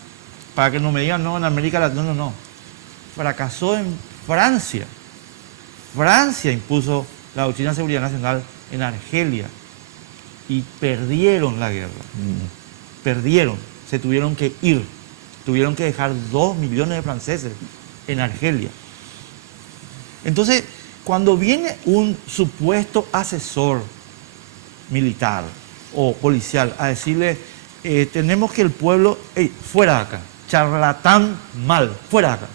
para que no me digan, no, en América Latina, no. Fracasó en Francia. Francia impuso la doctrina de seguridad nacional en Argelia y perdieron la guerra. Perdieron, se tuvieron que ir, tuvieron que dejar 2 millones de franceses en Argelia. Entonces, cuando viene un supuesto asesor militar o policial a decirle, tenemos que el pueblo, fuera de acá, charlatán mal, fuera de acá,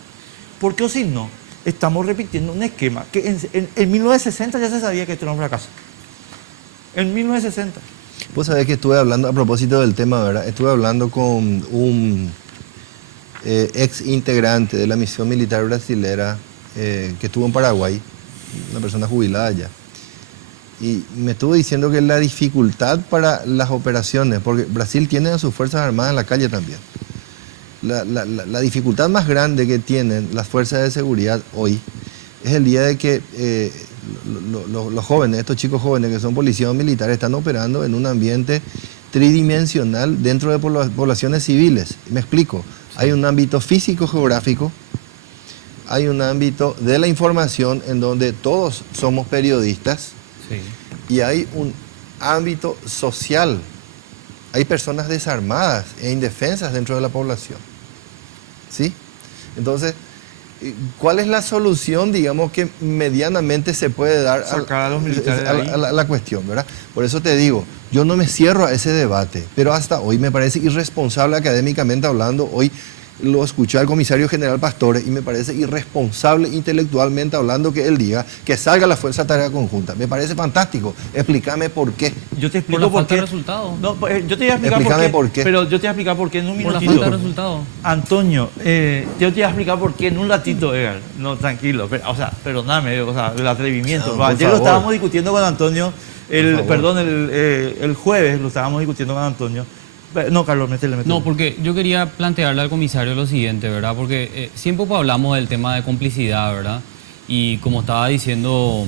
porque o si no, estamos repitiendo un esquema que en 1960 ya se sabía que esto era un fracaso. En 1960. Vos sabés que estuve hablando, a propósito del tema, ¿verdad? Estuve hablando con un ex integrante de la misión militar brasilera que estuvo en Paraguay, una persona jubilada ya. Y me estuvo diciendo que la dificultad para las operaciones, porque Brasil tiene a sus Fuerzas Armadas en la calle también. La dificultad más grande que tienen las fuerzas de seguridad hoy es el día de que los jóvenes, estos chicos jóvenes que son policías militares, están operando en un ambiente tridimensional dentro de poblaciones civiles. Me explico. Hay un ámbito físico-geográfico, hay un ámbito de la información en donde todos somos periodistas, sí, y hay un ámbito social hay personas desarmadas e indefensas dentro de la población. ¿Sí? Entonces, ¿cuál es la solución, digamos, que medianamente se puede dar Sacar a los militares a la cuestión, ¿verdad? Por eso te digo, yo no me cierro a ese debate, pero hasta hoy me parece irresponsable académicamente hablando. Hoy lo escuché al comisario general Pastores y me parece irresponsable intelectualmente hablando que él diga que salga la Fuerza Tarea Conjunta. Me parece fantástico. Explícame por qué. Yo te explico Por la por falta qué. de resultados. No, yo te voy a explicar Explícame por por qué. qué. Pero yo te voy a explicar por qué en un Por la minutito. falta de resultados. Antonio, yo te voy a explicar por qué en un ratito, Edgar. No, tranquilo. O sea, perdóname, o sea, el atrevimiento. No, por Ayer lo favor. estábamos discutiendo con Antonio, favor. el jueves lo estábamos discutiendo con Antonio. No, Carlos, métele. No, porque yo quería plantearle al comisario lo siguiente, ¿verdad? Porque siempre pues, hablamos del tema de complicidad, ¿verdad? Y como estaba diciendo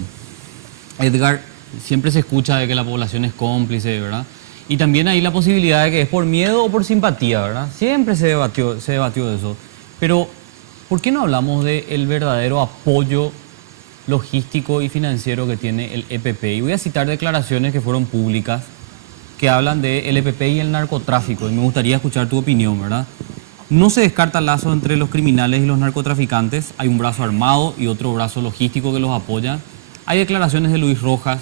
Edgar, siempre se escucha de que la población es cómplice, ¿verdad? Y también hay la posibilidad de que es por miedo o por simpatía, ¿verdad? Siempre se debatió eso. Pero, ¿por qué no hablamos del verdadero apoyo logístico y financiero que tiene el EPP? Y voy a citar declaraciones que fueron públicas que hablan del EPP y el narcotráfico, y me gustaría escuchar tu opinión, ¿verdad? No se descarta lazo entre los criminales y los narcotraficantes, hay un brazo armado y otro brazo logístico que los apoya. Hay declaraciones de Luis Rojas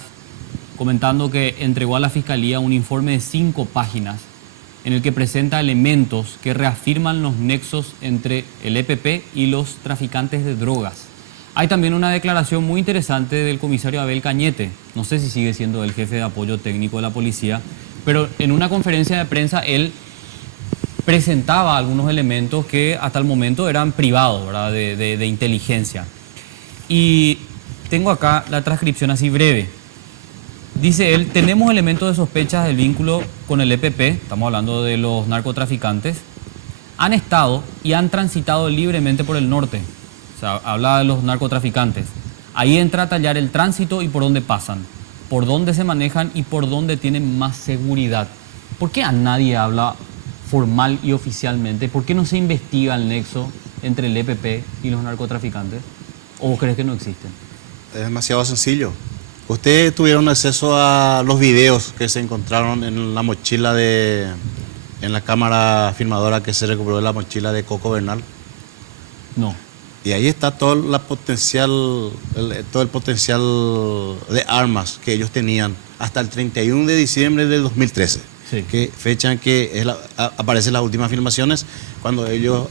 comentando que entregó a la Fiscalía un informe de 5 páginas en el que presenta elementos que reafirman los nexos entre el EPP y los traficantes de drogas. Hay también una declaración muy interesante del comisario Abel Cañete, no sé si sigue siendo el jefe de apoyo técnico de la policía, pero en una conferencia de prensa él presentaba algunos elementos que hasta el momento eran privados, ¿verdad? De inteligencia. Y tengo acá la transcripción así breve. Dice él, tenemos elementos de sospechas del vínculo con el EPP, estamos hablando de los narcotraficantes, han estado y han transitado libremente por el norte. O sea, habla de los narcotraficantes. Ahí entra a tallar el tránsito y por dónde pasan, por dónde se manejan y por dónde tienen más seguridad. ¿Por qué a nadie habla formal y oficialmente? ¿Por qué no se investiga el nexo entre el EPP y los narcotraficantes? ¿O vos crees que no existen? Es demasiado sencillo. ¿Ustedes tuvieron acceso a los videos que se encontraron en la mochila en la cámara filmadora que se recuperó de la mochila de Coco Bernal? No. Y ahí está todo el potencial de armas que ellos tenían hasta el 31 de diciembre del 2013. Sí. Que fecha en que aparecen las últimas filmaciones cuando ellos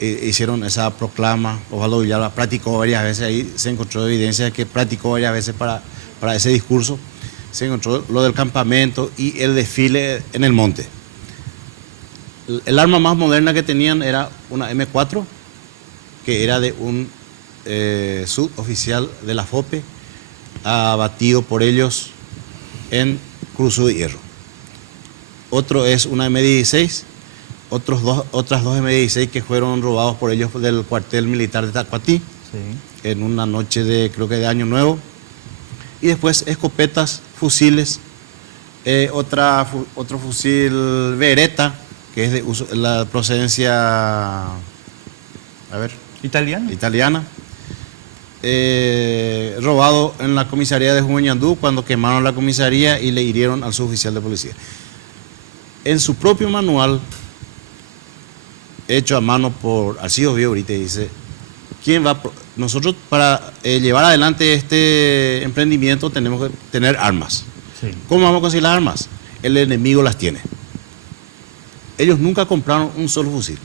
hicieron esa proclama. Osvaldo Villalba practicó varias veces, ahí se encontró evidencia de que practicó varias veces para ese discurso. Se encontró lo del campamento y el desfile en el monte. El arma más moderna que tenían era una M4, que era de un suboficial de la FOPE, abatido por ellos en Cruzo de Hierro. Otro es una M16, otras dos M16 que fueron robados por ellos del cuartel militar de Tacuatí, sí, en una noche creo que de Año Nuevo. Y después escopetas, fusiles, otro fusil Beretta, que es de uso, la procedencia, italiana, robado en la comisaría de Jumeñandú cuando quemaron la comisaría y le hirieron al suboficial de policía. En su propio manual, hecho a mano por Alcides Villaurita, dice, nosotros para llevar adelante este emprendimiento tenemos que tener armas. Sí. ¿Cómo vamos a conseguir las armas? El enemigo las tiene. Ellos nunca compraron un solo fusil.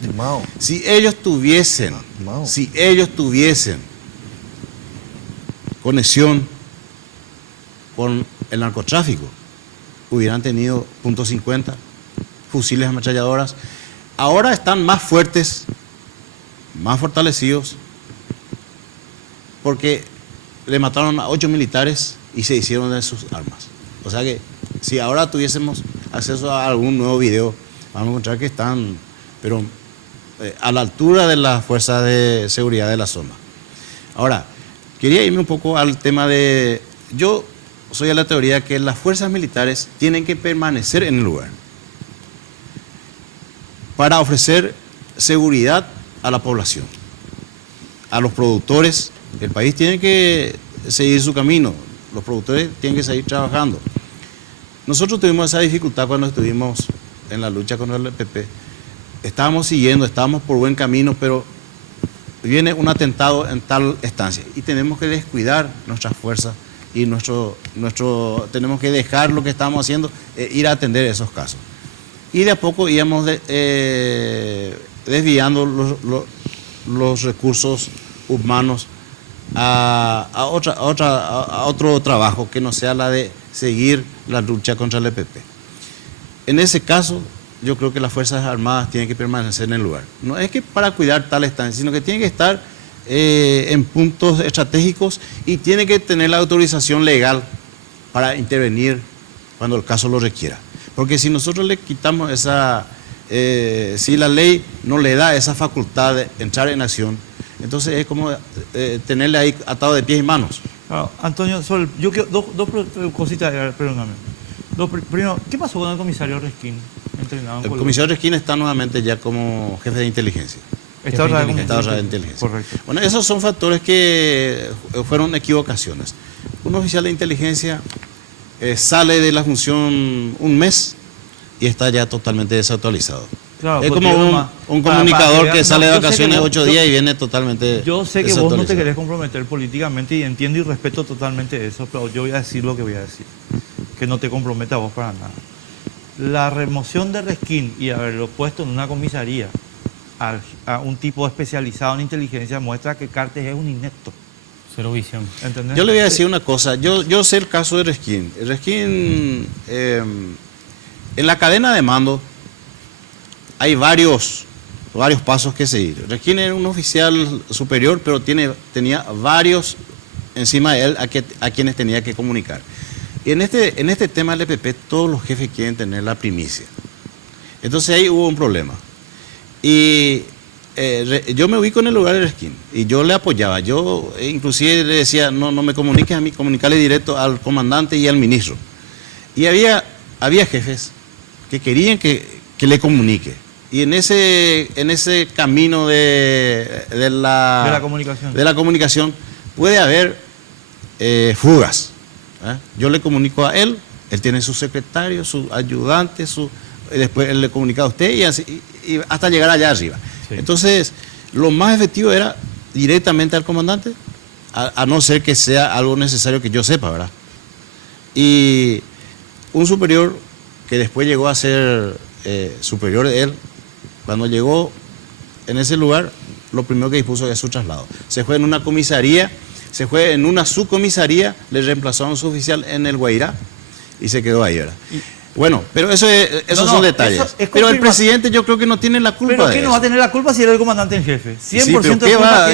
Si ellos tuviesen conexión con el narcotráfico, hubieran tenido .50, fusiles ametralladoras. Ahora están más fuertes, más fortalecidos, porque le mataron a 8 militares y se hicieron de sus armas. O sea que si ahora tuviésemos acceso a algún nuevo video, vamos a encontrar que están, pero a la altura de las fuerzas de seguridad de la zona. Ahora, quería irme un poco al tema de... Yo soy de la teoría que las fuerzas militares tienen que permanecer en el lugar para ofrecer seguridad a la población, a los productores. El país tiene que seguir su camino, los productores tienen que seguir trabajando. Nosotros tuvimos esa dificultad cuando estuvimos en la lucha contra el EPP. Estábamos siguiendo, estábamos por buen camino, pero viene un atentado en tal estancia y tenemos que descuidar nuestras fuerzas y tenemos que dejar lo que estamos haciendo, ir a atender esos casos. Y de a poco íbamos desviando los recursos humanos a otro trabajo que no sea la de seguir la lucha contra el EPP. En ese caso, yo creo que las Fuerzas Armadas tienen que permanecer en el lugar. No es que para cuidar tal estancia, sino que tienen que estar en puntos estratégicos y tienen que tener la autorización legal para intervenir cuando el caso lo requiera. Porque si nosotros le quitamos si la ley no le da esa facultad de entrar en acción, entonces es como tenerle ahí atado de pies y manos. Claro, Antonio, yo quiero dos cositas, perdóname. Primero, ¿qué pasó con el comisario Resquín? El comisario Resquín está nuevamente ya como jefe de inteligencia. Está ahora de inteligencia. Correcto. Bueno, esos son factores que fueron equivocaciones. Un oficial de inteligencia sale de la función un mes y está ya totalmente desactualizado. Claro, es como un comunicador que sale de vacaciones 8 días y viene totalmente Yo sé que vos no te querés comprometer políticamente y entiendo y respeto totalmente eso, pero yo voy a decir lo que voy a decir. Que no te comprometa vos para nada. La remoción de Resquín y haberlo puesto en una comisaría a un tipo especializado en inteligencia muestra que Cartes es un inepto. Cero visión. ¿Entendés? Yo le voy a decir una cosa. Yo sé el caso de Resquín. Resquín, en la cadena de mando hay varios pasos que seguir. Resquín era un oficial superior, pero tenía varios encima de él a quienes tenía que comunicar. Y en este tema del EPP, todos los jefes quieren tener la primicia. Entonces ahí hubo un problema. Y yo me ubico en el lugar de Resquín y yo le apoyaba. Yo inclusive le decía, no me comuniques a mí, comunicarle directo al comandante y al ministro. Y había jefes que querían que le comunique. Y en ese camino de la comunicación puede haber fugas. Yo le comunico a él tiene su secretario, su ayudante, y después él le comunica a usted y hasta llegar allá arriba. Sí. Entonces, lo más efectivo era directamente al comandante, a no ser que sea algo necesario que yo sepa, ¿verdad? Y un superior que después llegó a ser superior de él, cuando llegó en ese lugar, lo primero que dispuso es su traslado. Se fue en una comisaría, se fue en una subcomisaría, le reemplazó a un suboficial en el Guairá y se quedó ahí, ¿verdad? Bueno, pero esos son detalles. Pero el presidente yo creo que no tiene la culpa. ¿Pero quién no va a tener la culpa si era el comandante en jefe? 100% sí, pero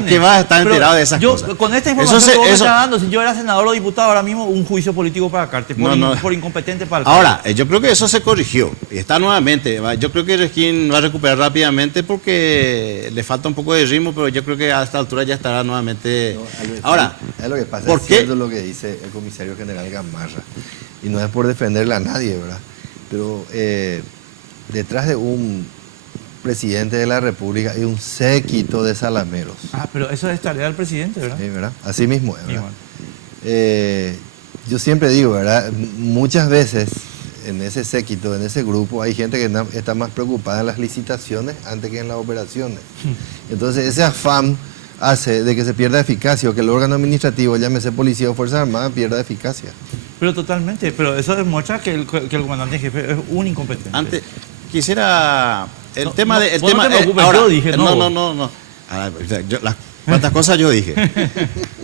¿qué va a estar enterado de esas cosas? Con esta información que vos me estás dando, si yo era senador o diputado, ahora mismo un juicio político para Cartes, por incompetente para el cargo. Ahora, yo creo que eso se corrigió y está nuevamente. Yo creo que Resquín va a recuperar rápidamente porque le falta un poco de ritmo, pero yo creo que a esta altura ya estará nuevamente. Ahora, es lo que pasa, es cierto lo que dice el comisario general Gamarra. Y no es por defenderle a nadie, ¿verdad? Pero detrás de un presidente de la República hay un séquito de salameros. Pero eso es tarea del presidente, ¿verdad? Sí, ¿verdad? Así mismo es, ¿verdad? Yo siempre digo, ¿verdad? Muchas veces en ese séquito, en ese grupo, hay gente que está más preocupada en las licitaciones antes que en las operaciones. Entonces ese afán hace de que se pierda eficacia o que el órgano administrativo, llámese policía o Fuerzas Armadas, pierda eficacia. Pero totalmente, pero eso demuestra que el comandante en jefe es un incompetente. Antes, quisiera... No te preocupes, ahora, yo dije no. ¿Cuántas cosas yo dije?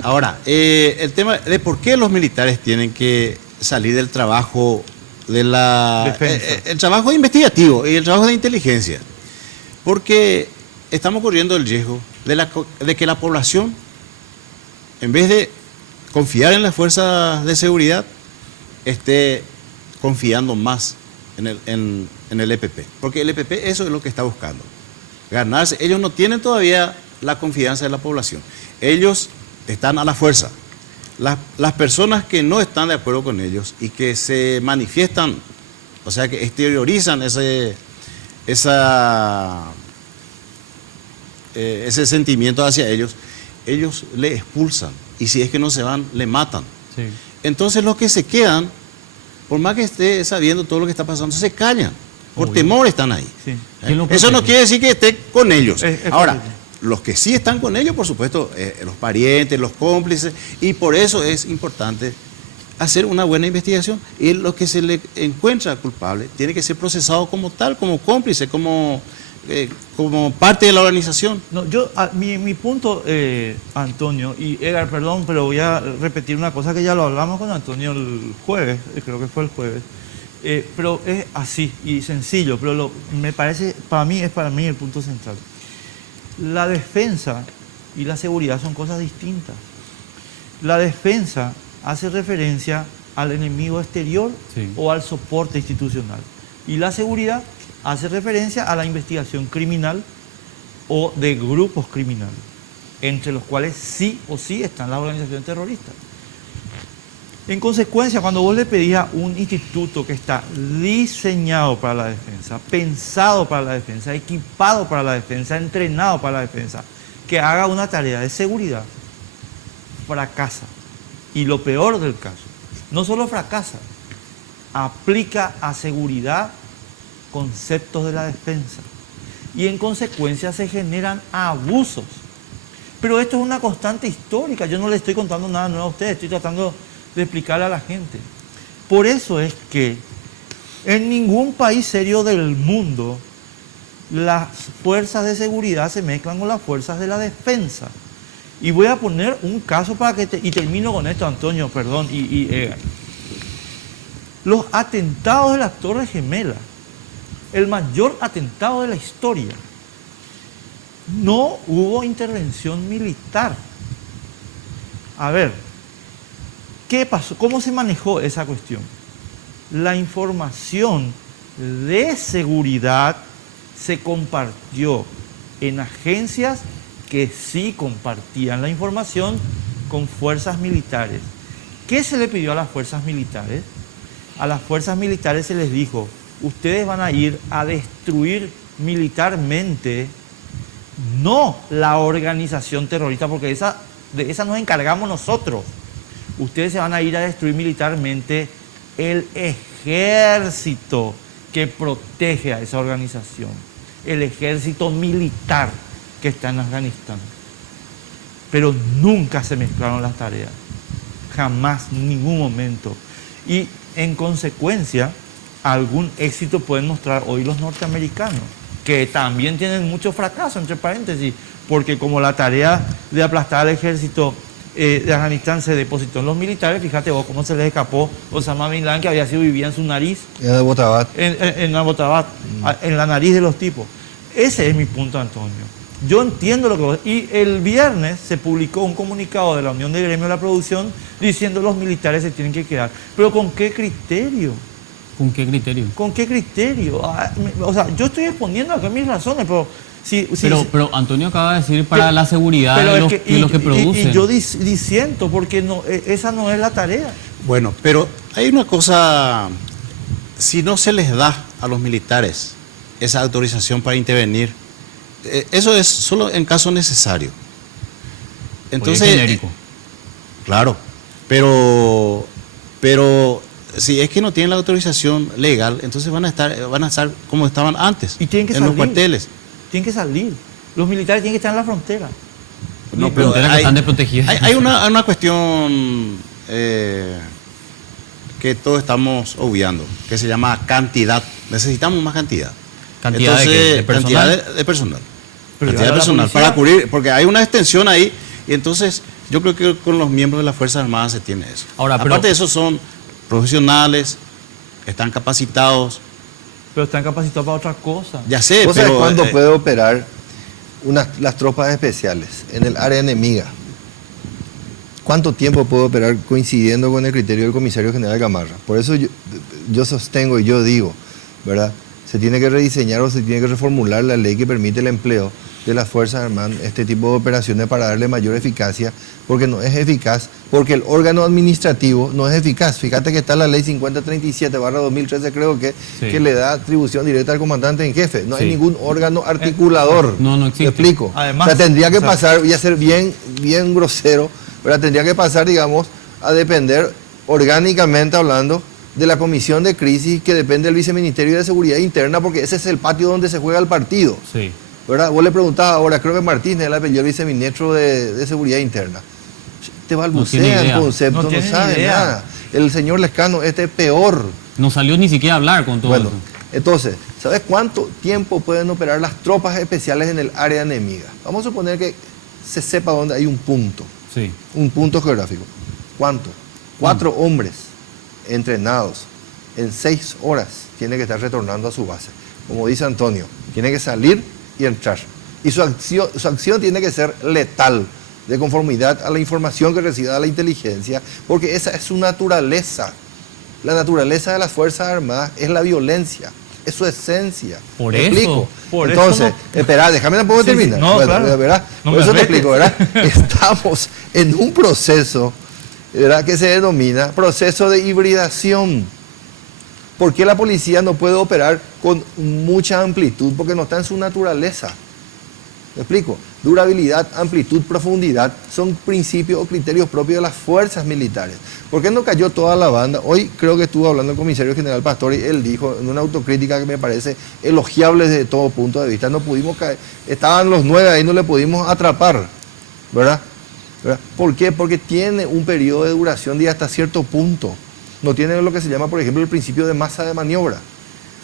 Ahora, el tema de por qué los militares tienen que salir del trabajo el trabajo investigativo y el trabajo de inteligencia. Porque estamos corriendo el riesgo de que la población, en vez de confiar en las fuerzas de seguridad, esté confiando más en el EPP. Porque el EPP eso es lo que está buscando. Ganarse. Ellos no tienen todavía la confianza de la población. Ellos están a la fuerza. Las personas que no están de acuerdo con ellos y que se manifiestan, o sea, que exteriorizan ese sentimiento hacia ellos le expulsan. Y si es que no se van, le matan. Sí. Entonces los que se quedan, por más que esté sabiendo todo lo que está pasando, se callan. Por temor están ahí. Sí. Eso no quiere decir que esté con ellos. Ahora, correcto. los que sí están con ellos, por supuesto, los parientes, los cómplices, y por eso es importante hacer una buena investigación. Y lo que se le encuentra culpable tiene que ser procesado como tal, como cómplice, como parte de la organización. No, mi punto, Antonio, y Edgar, perdón, pero voy a repetir una cosa que ya lo hablamos con Antonio el jueves, creo que fue el jueves, pero es así y sencillo, pero para mí el punto central. La defensa y la seguridad son cosas distintas. La defensa hace referencia al enemigo exterior o al soporte institucional. Y la seguridad hace referencia a la investigación criminal o de grupos criminales, entre los cuales sí o sí están las organizaciones terroristas. En consecuencia, cuando vos le pedís a un instituto que está diseñado para la defensa, pensado para la defensa, equipado para la defensa, entrenado para la defensa, que haga una tarea de seguridad, fracasa. Y lo peor del caso, no solo fracasa, aplica a seguridad conceptos de la defensa. Y en consecuencia se generan abusos. Pero esto es una constante histórica. Yo no le estoy contando nada nuevo a ustedes, estoy tratando de explicarle a la gente. Por eso es que en ningún país serio del mundo las fuerzas de seguridad se mezclan con las fuerzas de la defensa. Y voy a poner un caso para que y termino con esto, Antonio, perdón, los atentados de las Torres Gemelas, el mayor atentado de la historia, no hubo intervención militar. A ver, ¿qué pasó? ¿Cómo se manejó esa cuestión? La información de seguridad se compartió en agencias que sí compartían la información con fuerzas militares. ¿Qué se le pidió a las fuerzas militares? A las fuerzas militares se les dijo, ustedes van a ir a destruir militarmente, no la organización terrorista, porque de esa nos encargamos nosotros. Ustedes se van a ir a destruir militarmente el ejército que protege a esa organización, el ejército militar que está en Afganistán. Pero nunca se mezclaron las tareas, jamás, en ningún momento. Y en consecuencia, algún éxito pueden mostrar hoy los norteamericanos, que también tienen mucho fracaso, entre paréntesis, porque como la tarea de aplastar al ejército de Afganistán se depositó en los militares, fíjate vos cómo se les escapó Osama Bin Laden, que había sido vivía en su nariz. En Abbottabad. En Abbottabad, en la nariz de los tipos. Ese es mi punto, Antonio. Yo entiendo lo que vos... Y el viernes se publicó un comunicado de la Unión de Gremio de la Producción diciendo que los militares se tienen que quedar. ¿Pero con qué criterio? ¿Con qué criterio? ¿Con qué criterio? O sea, yo estoy exponiendo acá mis razones, pero... Pero Antonio acaba de decir para la seguridad de los que producen. Y yo disiento porque no, esa no es la tarea. Bueno, pero hay una cosa, si no se les da a los militares esa autorización para intervenir, eso es solo en caso necesario. Entonces, genérico. Claro, pero si es que no tienen la autorización legal, entonces van a estar como estaban antes, y tienen que en salir. los cuarteles. Tienen que salir. Los militares tienen que estar en la frontera. No, pero que están desprotegidas. Hay una cuestión que todos estamos obviando, que se llama cantidad. Necesitamos más cantidad. ¿Cantidad de personal? Cantidad de personal. Cantidad de personal para cubrir, porque hay una extensión ahí, y entonces yo creo que con los miembros de las Fuerzas Armadas se tiene eso. Ahora, aparte de eso, son profesionales, están capacitados. Pero están capacitados para otra cosa. Ya sé, ¿Vos pero... sabés cuándo puede operar las tropas especiales en el área enemiga? ¿Cuánto tiempo puede operar coincidiendo con el criterio del comisario general Gamarra? Por eso yo sostengo y yo digo, ¿verdad? Se tiene que rediseñar o se tiene que reformular la ley que permite el empleo de las Fuerzas Armadas, este tipo de operaciones para darle mayor eficacia, porque no es eficaz, porque el órgano administrativo no es eficaz. Fíjate que está la ley 5037/2013, creo que, sí, que le da atribución directa al comandante en jefe. No, sí, hay ningún órgano articulador. No existe. ¿Me explico? Además, o sea, tendría que pasar, voy a ser bien grosero, ¿verdad? Tendría que pasar, digamos, a depender orgánicamente hablando de la Comisión de Crisis que depende del Viceministerio de Seguridad Interna, porque ese es el patio donde se juega el partido. Sí. ¿Verdad? Vos le preguntás ahora, creo que Martínez le apellido el viceministro de Seguridad Interna. Te balbucea el concepto, no sabe nada. El señor Lescano, es peor. No salió ni siquiera a hablar con todo eso. Entonces, ¿sabes cuánto tiempo pueden operar las tropas especiales en el área enemiga? Vamos a suponer que se sepa dónde hay un punto. Sí. Un punto geográfico. ¿Cuánto? 4 hombres entrenados en 6 horas tienen que estar retornando a su base. Como dice Antonio, tiene que salir y entrar. Y su acción tiene que ser letal, de conformidad a la información que reciba la inteligencia, porque esa es su naturaleza. La naturaleza de las Fuerzas Armadas es la violencia, es su esencia. Por ¿Me eso. explico? Por Entonces, eso espera, déjame tampoco terminar. No, Bueno, claro. ¿verdad? No Por me eso te retes. explico, ¿verdad? Estamos en un proceso, ¿verdad?, que se denomina proceso de hibridación. ¿Por qué la policía no puede operar con mucha amplitud? Porque no está en su naturaleza. ¿Me explico? Durabilidad, amplitud, profundidad son principios o criterios propios de las fuerzas militares. ¿Por qué no cayó toda la banda? Hoy creo que estuvo hablando el comisario general Pastor y él dijo en una autocrítica que me parece elogiable desde todo punto de vista. No pudimos caer, estaban los 9 ahí, no le pudimos atrapar, ¿verdad? ¿Por qué? Porque tiene un periodo de duración de hasta cierto punto. No tiene lo que se llama, por ejemplo, el principio de masa de maniobra.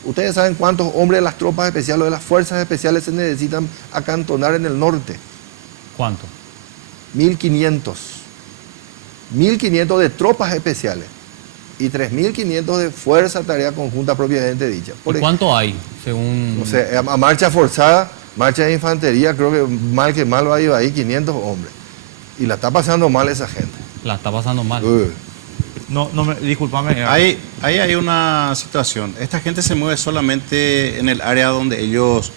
Ustedes saben cuántos hombres de las tropas especiales o de las fuerzas especiales se necesitan acantonar en el norte. ¿Cuánto? 1.500. 1.500 de tropas especiales y 3.500 de fuerza tarea conjunta propiamente dicha. ¿Y cuánto hay, según...? O sea, a marcha forzada, marcha de infantería, creo que mal va a ir ahí 500 hombres. Y la está pasando mal esa gente. La está pasando mal. Discúlpame. Ahí hay una situación. Esta gente se mueve solamente en el área donde ellos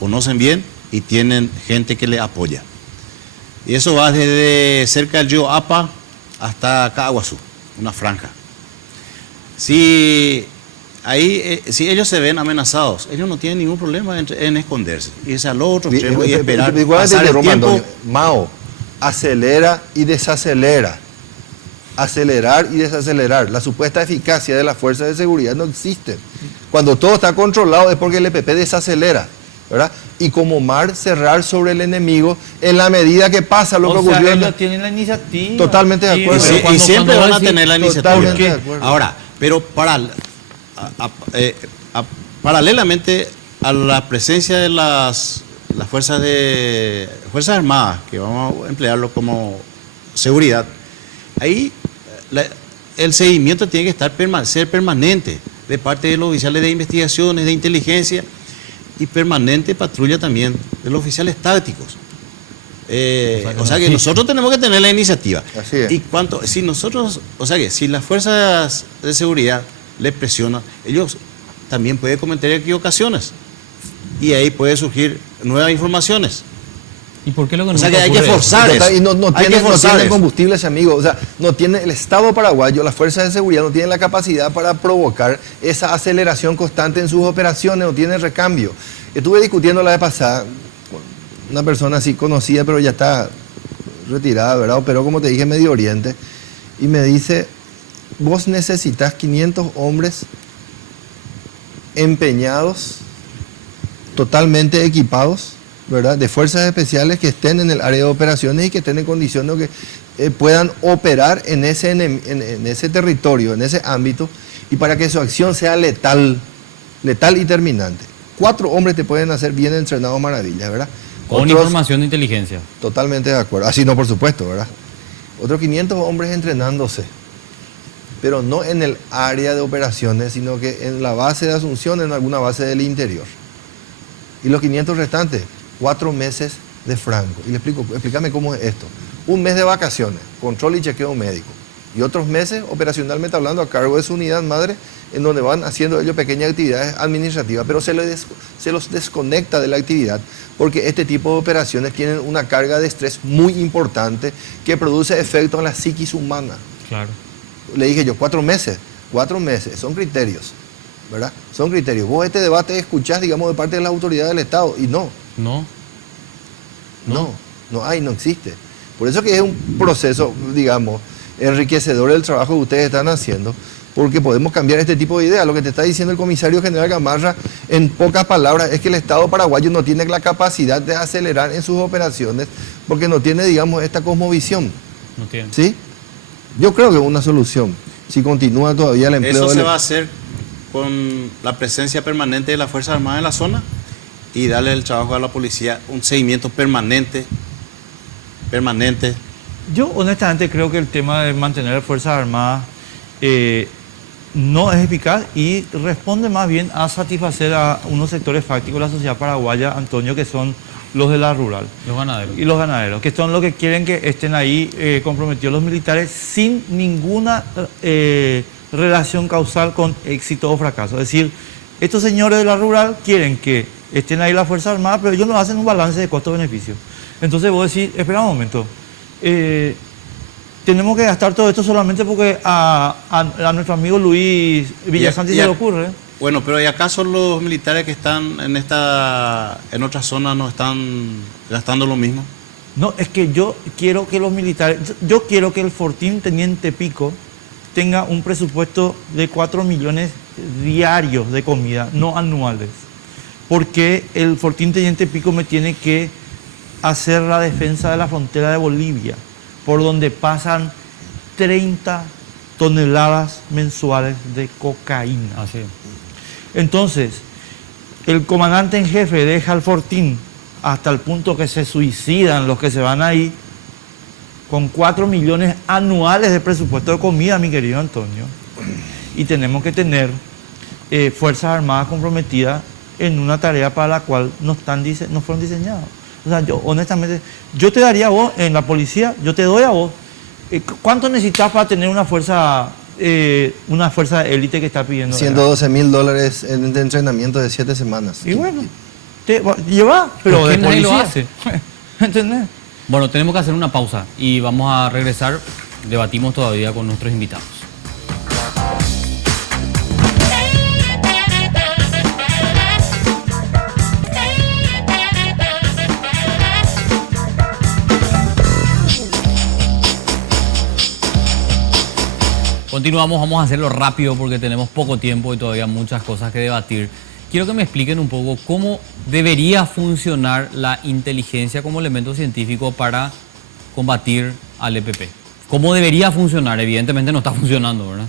conocen bien y tienen gente que le apoya. Y eso va desde cerca del río Apa hasta Caguazú, una franja. Si ellos se ven amenazados, ellos no tienen ningún problema en esconderse, irse al otro extremo y esperar pasar el tiempo. Mao, acelera y desacelera. Acelerar y desacelerar. La supuesta eficacia de las fuerzas de seguridad no existe. Cuando todo está controlado es porque el EPP desacelera, ¿verdad? Y como mar, cerrar sobre el enemigo en la medida que pasa lo que ocurrió. Ellos tienen la iniciativa. Totalmente de acuerdo. Y siempre van a tener la iniciativa. Totalmente de acuerdo. Ahora, pero paralelamente a la presencia de las fuerzas armadas, que vamos a emplearlo como seguridad, ahí el seguimiento tiene que ser permanente de parte de los oficiales de investigaciones, de inteligencia y permanente patrulla también de los oficiales tácticos. O sea que nosotros tenemos que tener la iniciativa. Así es. Y si las fuerzas de seguridad les presionan, ellos también pueden cometer equivocaciones y ahí puede surgir nuevas informaciones. ¿Y por qué lo que O sea que hay que forzar eso. Y no Hay que forzar tiene eso. combustible ese amigo. O sea, no tiene el Estado paraguayo, las fuerzas de seguridad no tienen la capacidad para provocar esa aceleración constante en sus operaciones, no tienen recambio. Estuve discutiendo la vez pasada con una persona así conocida, pero ya está retirada, ¿verdad? Pero como te dije, en Medio Oriente. Y me dice, vos necesitas 500 hombres empeñados, totalmente equipados, ¿verdad?, de fuerzas especiales que estén en el área de operaciones y que estén en condiciones de que puedan operar en ese territorio, en ese ámbito, y para que su acción sea letal y terminante. 4 hombres te pueden hacer bien entrenados maravillas, ¿verdad? Con información de inteligencia. Totalmente de acuerdo. Así no, por supuesto, ¿verdad? Otros 500 hombres entrenándose, pero no en el área de operaciones, sino que en la base de Asunción, en alguna base del interior. Y los 500 restantes, 4 meses de franco. Y le explico, explícame cómo es esto. Un mes de vacaciones, control y chequeo médico. Y otros meses, operacionalmente hablando, a cargo de su unidad madre, en donde van haciendo ellos pequeñas actividades administrativas, pero se los desconecta de la actividad, porque este tipo de operaciones tienen una carga de estrés muy importante que produce efecto en la psiquis humana. Claro. Le dije yo, 4 meses, son criterios, ¿verdad? Son criterios. Vos este debate escuchás, digamos, de parte de las autoridades del Estado, y no existe. Por eso que es un proceso, digamos, enriquecedor del trabajo que ustedes están haciendo, porque podemos cambiar este tipo de ideas. Lo que te está diciendo el comisario general Gamarra, en pocas palabras, es que el Estado paraguayo no tiene la capacidad de acelerar en sus operaciones porque no tiene, digamos, esta cosmovisión. No tiene. ¿Sí? Yo creo que es una solución. Si continúa todavía el empleo... Eso se va a hacer con la presencia permanente de las Fuerzas Armadas en la zona y darle el trabajo a la policía, un seguimiento permanente. Yo honestamente creo que el tema de mantener Fuerzas Armadas no es eficaz y responde más bien a satisfacer a unos sectores fácticos de la sociedad paraguaya, Antonio, que son los de la rural. Los ganaderos. Y los ganaderos, que son los que quieren que estén ahí comprometidos los militares sin ninguna relación causal con éxito o fracaso. Es decir, estos señores de la rural quieren que estén ahí las Fuerzas Armadas, pero ellos no hacen un balance de costo-beneficio. Entonces vos decís, espera un momento, tenemos que gastar todo esto solamente porque a nuestro amigo Luis Villasanti se le ocurre. Bueno, pero ¿y acaso los militares que están en otras zonas no están gastando lo mismo? No, es que yo quiero que los militares, yo quiero que el Fortín Teniente Pico tenga un presupuesto de 4 millones diarios de comida, no anuales. Porque el Fortín Teniente Pico me tiene que hacer la defensa de la frontera de Bolivia, por donde pasan 30 toneladas mensuales de cocaína. Así es. Entonces, el comandante en jefe deja al Fortín hasta el punto que se suicidan los que se van ahí, con 4 millones anuales de presupuesto de comida, mi querido Antonio. Y tenemos que tener Fuerzas Armadas comprometidas en una tarea para la cual no fueron diseñadas. O sea, yo honestamente, yo te daría a vos, en la policía, yo te doy a vos. ¿Cuánto necesitas para tener una fuerza de élite que está pidiendo? $112.000 de entrenamiento de 7 semanas. Y bueno, lleva, pero de nadie lo policía. hace. ¿Entendés? Bueno, tenemos que hacer una pausa y vamos a regresar. Debatimos todavía con nuestros invitados. Continuamos, vamos a hacerlo rápido porque tenemos poco tiempo y todavía muchas cosas que debatir. Quiero que me expliquen un poco cómo debería funcionar la inteligencia como elemento científico para combatir al EPP. ¿Cómo debería funcionar? Evidentemente no está funcionando, ¿verdad?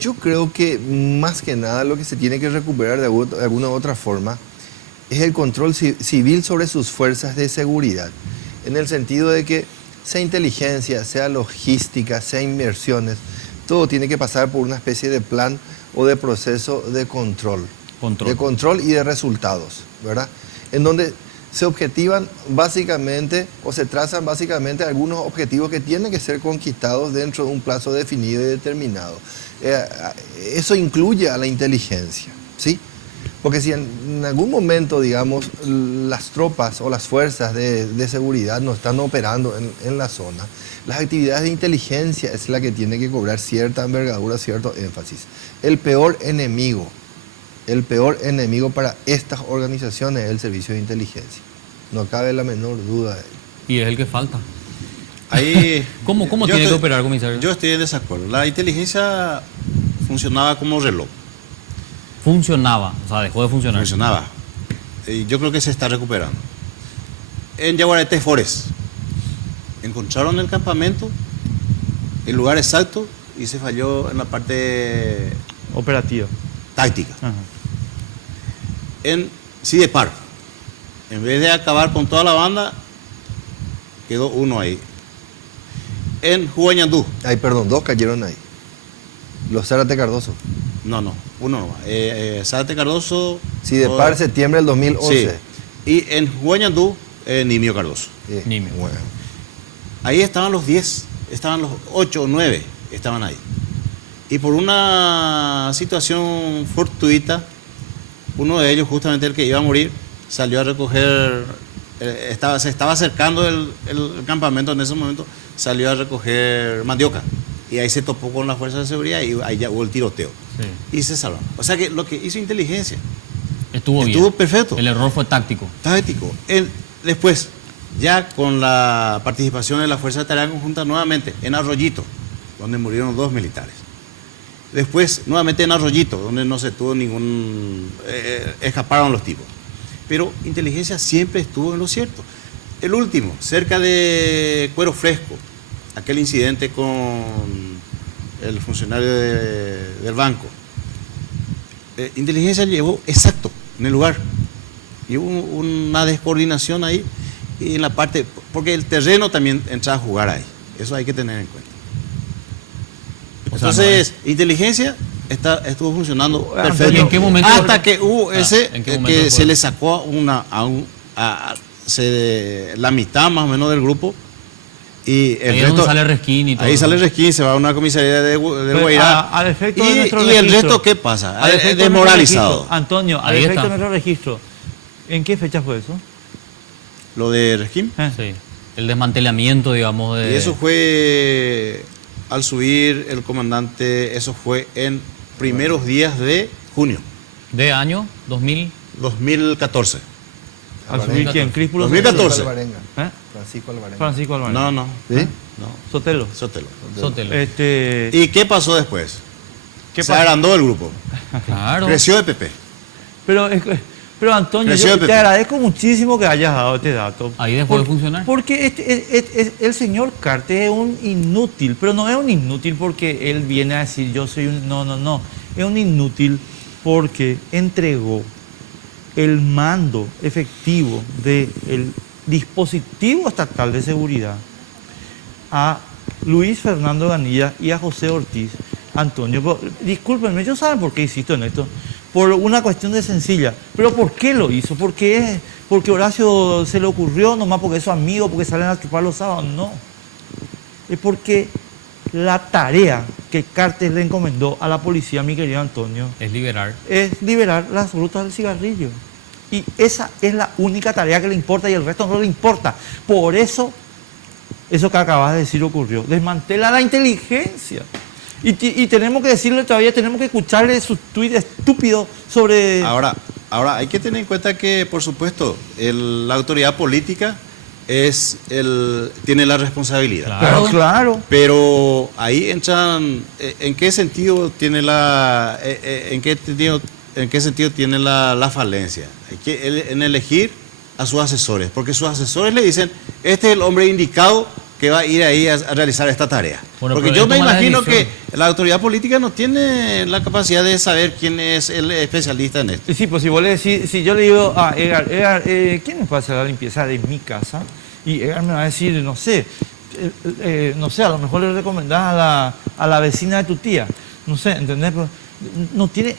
Yo creo que más que nada lo que se tiene que recuperar de alguna u otra forma es el control civil sobre sus fuerzas de seguridad, en el sentido de que sea inteligencia, sea logística, sea inversiones, todo tiene que pasar por una especie de plan o de proceso de control. De control y de resultados, ¿verdad? En donde se objetivan básicamente o se trazan básicamente algunos objetivos que tienen que ser conquistados dentro de un plazo definido y determinado. Eso incluye a la inteligencia, ¿sí? Porque si en algún momento, digamos, las tropas o las fuerzas de seguridad no están operando en la zona, las actividades de inteligencia es la que tiene que cobrar cierta envergadura, cierto énfasis. El peor enemigo para estas organizaciones es el servicio de inteligencia. No cabe la menor duda de ello. Y es el que falta. Ahí, ¿Cómo tiene que operar, comisario? Yo estoy en desacuerdo. La inteligencia funcionaba como reloj. Funcionaba, o sea, dejó de funcionar. Funcionaba. Y yo creo que se está recuperando. En Yaguareté Forest encontraron el campamento, el lugar exacto, y se falló en la parte operativa, táctica. Ajá. En Sidepar, en vez de acabar con toda la banda, quedó uno ahí. En Huañandú. Ay, perdón, 2 cayeron ahí. Los Zárate Cardoso. No, uno no. Zárate Cardoso. Sidepar, septiembre del 2011. Sí. Y en Huañandú, Nimio Cardoso. Sí. Nimio. Bueno. Ahí estaban los 10, estaban los 8 o 9, estaban ahí. Y por una situación fortuita, uno de ellos, justamente el que iba a morir, salió a recoger, se estaba acercando el campamento en ese momento, salió a recoger mandioca. Y ahí se topó con las fuerzas de seguridad y ahí ya hubo el tiroteo. Sí. Y se salvó. O sea que lo que hizo inteligencia estuvo bien. Estuvo perfecto. El error fue táctico. Táctico. Después, ya con la participación de la Fuerza de Tarea Conjunta nuevamente, en Arroyito, donde murieron 2 militares. Después, nuevamente en Arroyito, donde no se tuvo ningún... escaparon los tipos. Pero inteligencia siempre estuvo en lo cierto. El último, cerca de Cuero Fresco, aquel incidente con el funcionario del banco. Inteligencia llegó exacto en el lugar. Y hubo una descoordinación ahí y en la parte... Porque el terreno también entra a jugar ahí. Eso hay que tener en cuenta. Entonces, inteligencia estuvo funcionando perfecto. ¿Y en qué momento? Hasta que hubo que se le sacó la mitad más o menos del grupo. Y el ahí resto, es donde sale Resquín y todo. Ahí sale Resquín, se va a una comisaría de Guairá. Al efecto de y nuestro el registro. resto, ¿qué pasa? Al efecto de Desmoralizado. nuestro registro. Antonio, al Ahí efecto está. de nuestro registro, ¿en qué fecha fue eso? Lo de Resquín. Sí. El desmantelamiento, digamos, de... Y eso fue al subir el comandante, eso fue en primeros días de junio. ¿De año? 2000. 2014. ¿Al subir quién? Críspulo. 2014. Francisco Alvarenga. Francisco Alvarenga. No. ¿Sí? No. Sotelo. Sotelo. ¿Y qué pasó después? ¿Qué Se pasó? agrandó el grupo. Claro. Creció de PP. Pero Antonio, Creció yo de te PP. agradezco muchísimo que hayas dado este dato. Ahí dejó de funcionar. Porque el señor Cartes es un inútil, pero no es un inútil porque él viene a decir yo soy un... No. Es un inútil porque entregó el mando efectivo del dispositivo estatal de seguridad a Luis Fernando Ganilla y a José Ortiz. Antonio, discúlpenme, ellos saben por qué insisto en esto. Por una cuestión de sencilla. ¿Pero por qué lo hizo? Porque Horacio se le ocurrió, nomás porque es su amigo, porque salen a chupar los sábados. No. Es porque la tarea que Cartes le encomendó a la policía, mi querido Antonio, Es liberar. es liberar las rutas del cigarrillo. Y esa es la única tarea que le importa y el resto no le importa. Por eso que acabas de decir ocurrió. Desmantela la inteligencia. Y tenemos que decirle todavía, tenemos que escucharle sus tuits estúpidos sobre... Ahora hay que tener en cuenta que, por supuesto, la autoridad política tiene la responsabilidad. Claro. Pero ahí entran, ¿en qué sentido tiene en qué sentido tiene la falencia? En elegir a sus asesores, porque sus asesores le dicen, este es el hombre indicado que va a ir ahí a realizar esta tarea. Bueno, porque pero yo él me toma la imagino que decisión. la autoridad política no tiene la capacidad de saber quién es el especialista en esto. Sí, pues si vos le decís, si yo le digo a Edgar, ¿quién me puede hacer la limpieza de mi casa? Y Edgar me va a decir, no sé, a lo mejor le recomendás a la vecina de tu tía. No sé, ¿entendés? Pero no tiene...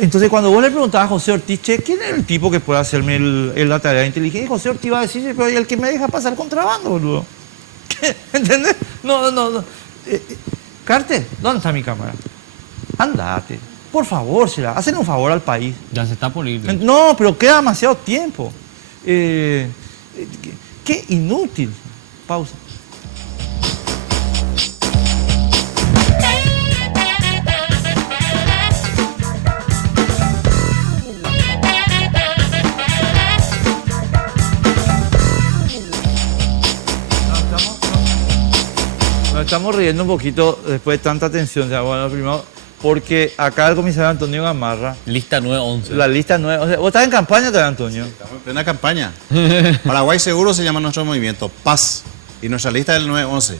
Entonces, cuando vos le preguntabas a José Ortiz, che, ¿quién es el tipo que puede hacerme la tarea de inteligencia? Y José Ortiz va a decir, pero ¿y el que me deja pasar contrabando, boludo? ¿Qué? ¿Entendés? No. Cartes, ¿dónde está mi cámara? Andate. Por favor, hacen un favor al país. Ya se está por ir. No, pero queda demasiado tiempo. Qué inútil. Pausa. Nos estamos riendo un poquito después de tanta atención. Ya, bueno, primero, porque acá el comisario Antonio Gamarra. Lista 911. La lista 9. O sea, ¿vos estás en campaña todavía, Antonio? Estamos en plena campaña. Paraguay Seguro se llama nuestro movimiento, Paz. Y nuestra lista es el 911.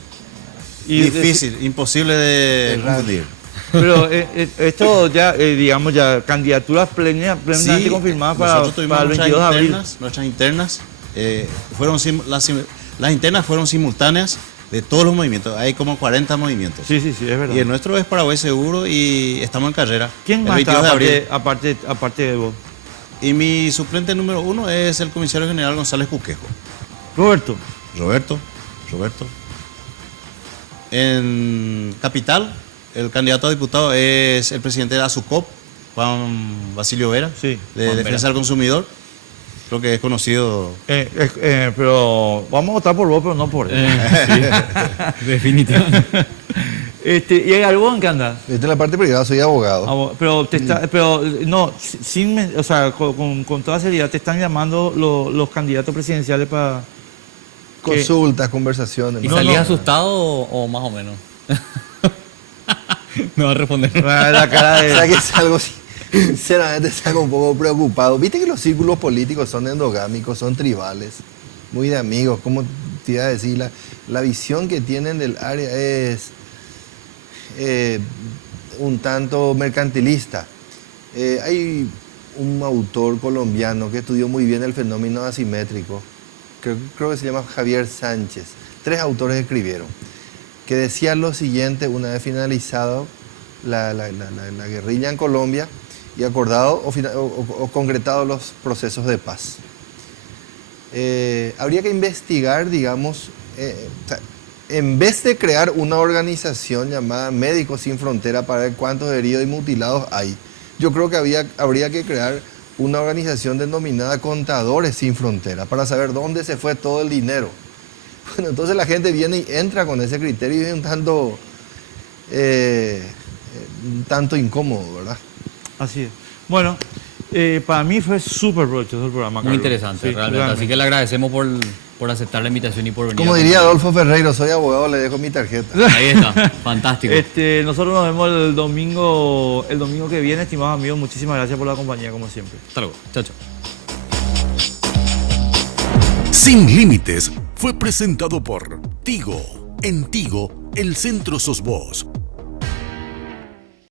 Difícil, imposible de confundir. Pero esto ya, digamos, ya candidaturas plenamente Sí, confirmadas nosotros para el 22 de abril. Nuestras internas, las internas fueron simultáneas de todos los movimientos. Hay como 40 movimientos. Sí, es verdad. Y el nuestro es Paraguay Seguro y estamos en carrera. ¿Quién el más 22 está de abril. aparte de vos? Y mi suplente número 1 es el comisario general González Cuquejo. Roberto. En Capital, el candidato a diputado es el presidente de la SUCOP, Juan Basilio Vera, de Defensa del Consumidor. Creo que es conocido. Pero vamos a votar por vos, pero no por él. Definitivamente. ¿Y hay algo en qué andas? En la parte privada soy abogado. Pero no, o sea, con toda seriedad te están llamando los candidatos presidenciales para Consultas, conversaciones. ¿Y salías asustado o más o menos? Me va a responder. La cara de... O sea que es algo, sinceramente, salgo un poco preocupado. Viste que los círculos políticos son endogámicos, son tribales, muy de amigos. Como te iba a decir, la visión que tienen del área es un tanto mercantilista. Hay un autor colombiano que estudió muy bien el fenómeno asimétrico, creo que se llama Javier Sánchez. 3 autores escribieron, que decía lo siguiente una vez finalizado la guerrilla en Colombia y acordado o concretado los procesos de paz. Habría que investigar, digamos, en vez de crear una organización llamada Médicos Sin Frontera para ver cuántos heridos y mutilados hay, yo creo que habría que crear una organización denominada Contadores Sin Frontera para saber dónde se fue todo el dinero. Bueno, entonces la gente viene y entra con ese criterio y es un tanto incómodo, ¿verdad? Así es. Bueno, para mí fue súper provechoso el programa, Carlos. Muy interesante, Sí, realmente. Así que le agradecemos por aceptar la invitación y por venir. Como diría Adolfo Ferreiro, soy abogado, le dejo mi tarjeta. Ahí está, fantástico. Nosotros nos vemos el domingo que viene, estimados amigos. Muchísimas gracias por la compañía, como siempre. Hasta luego. Chao, chao. Sin Límites fue presentado por Tigo. En Tigo, el centro sos vos.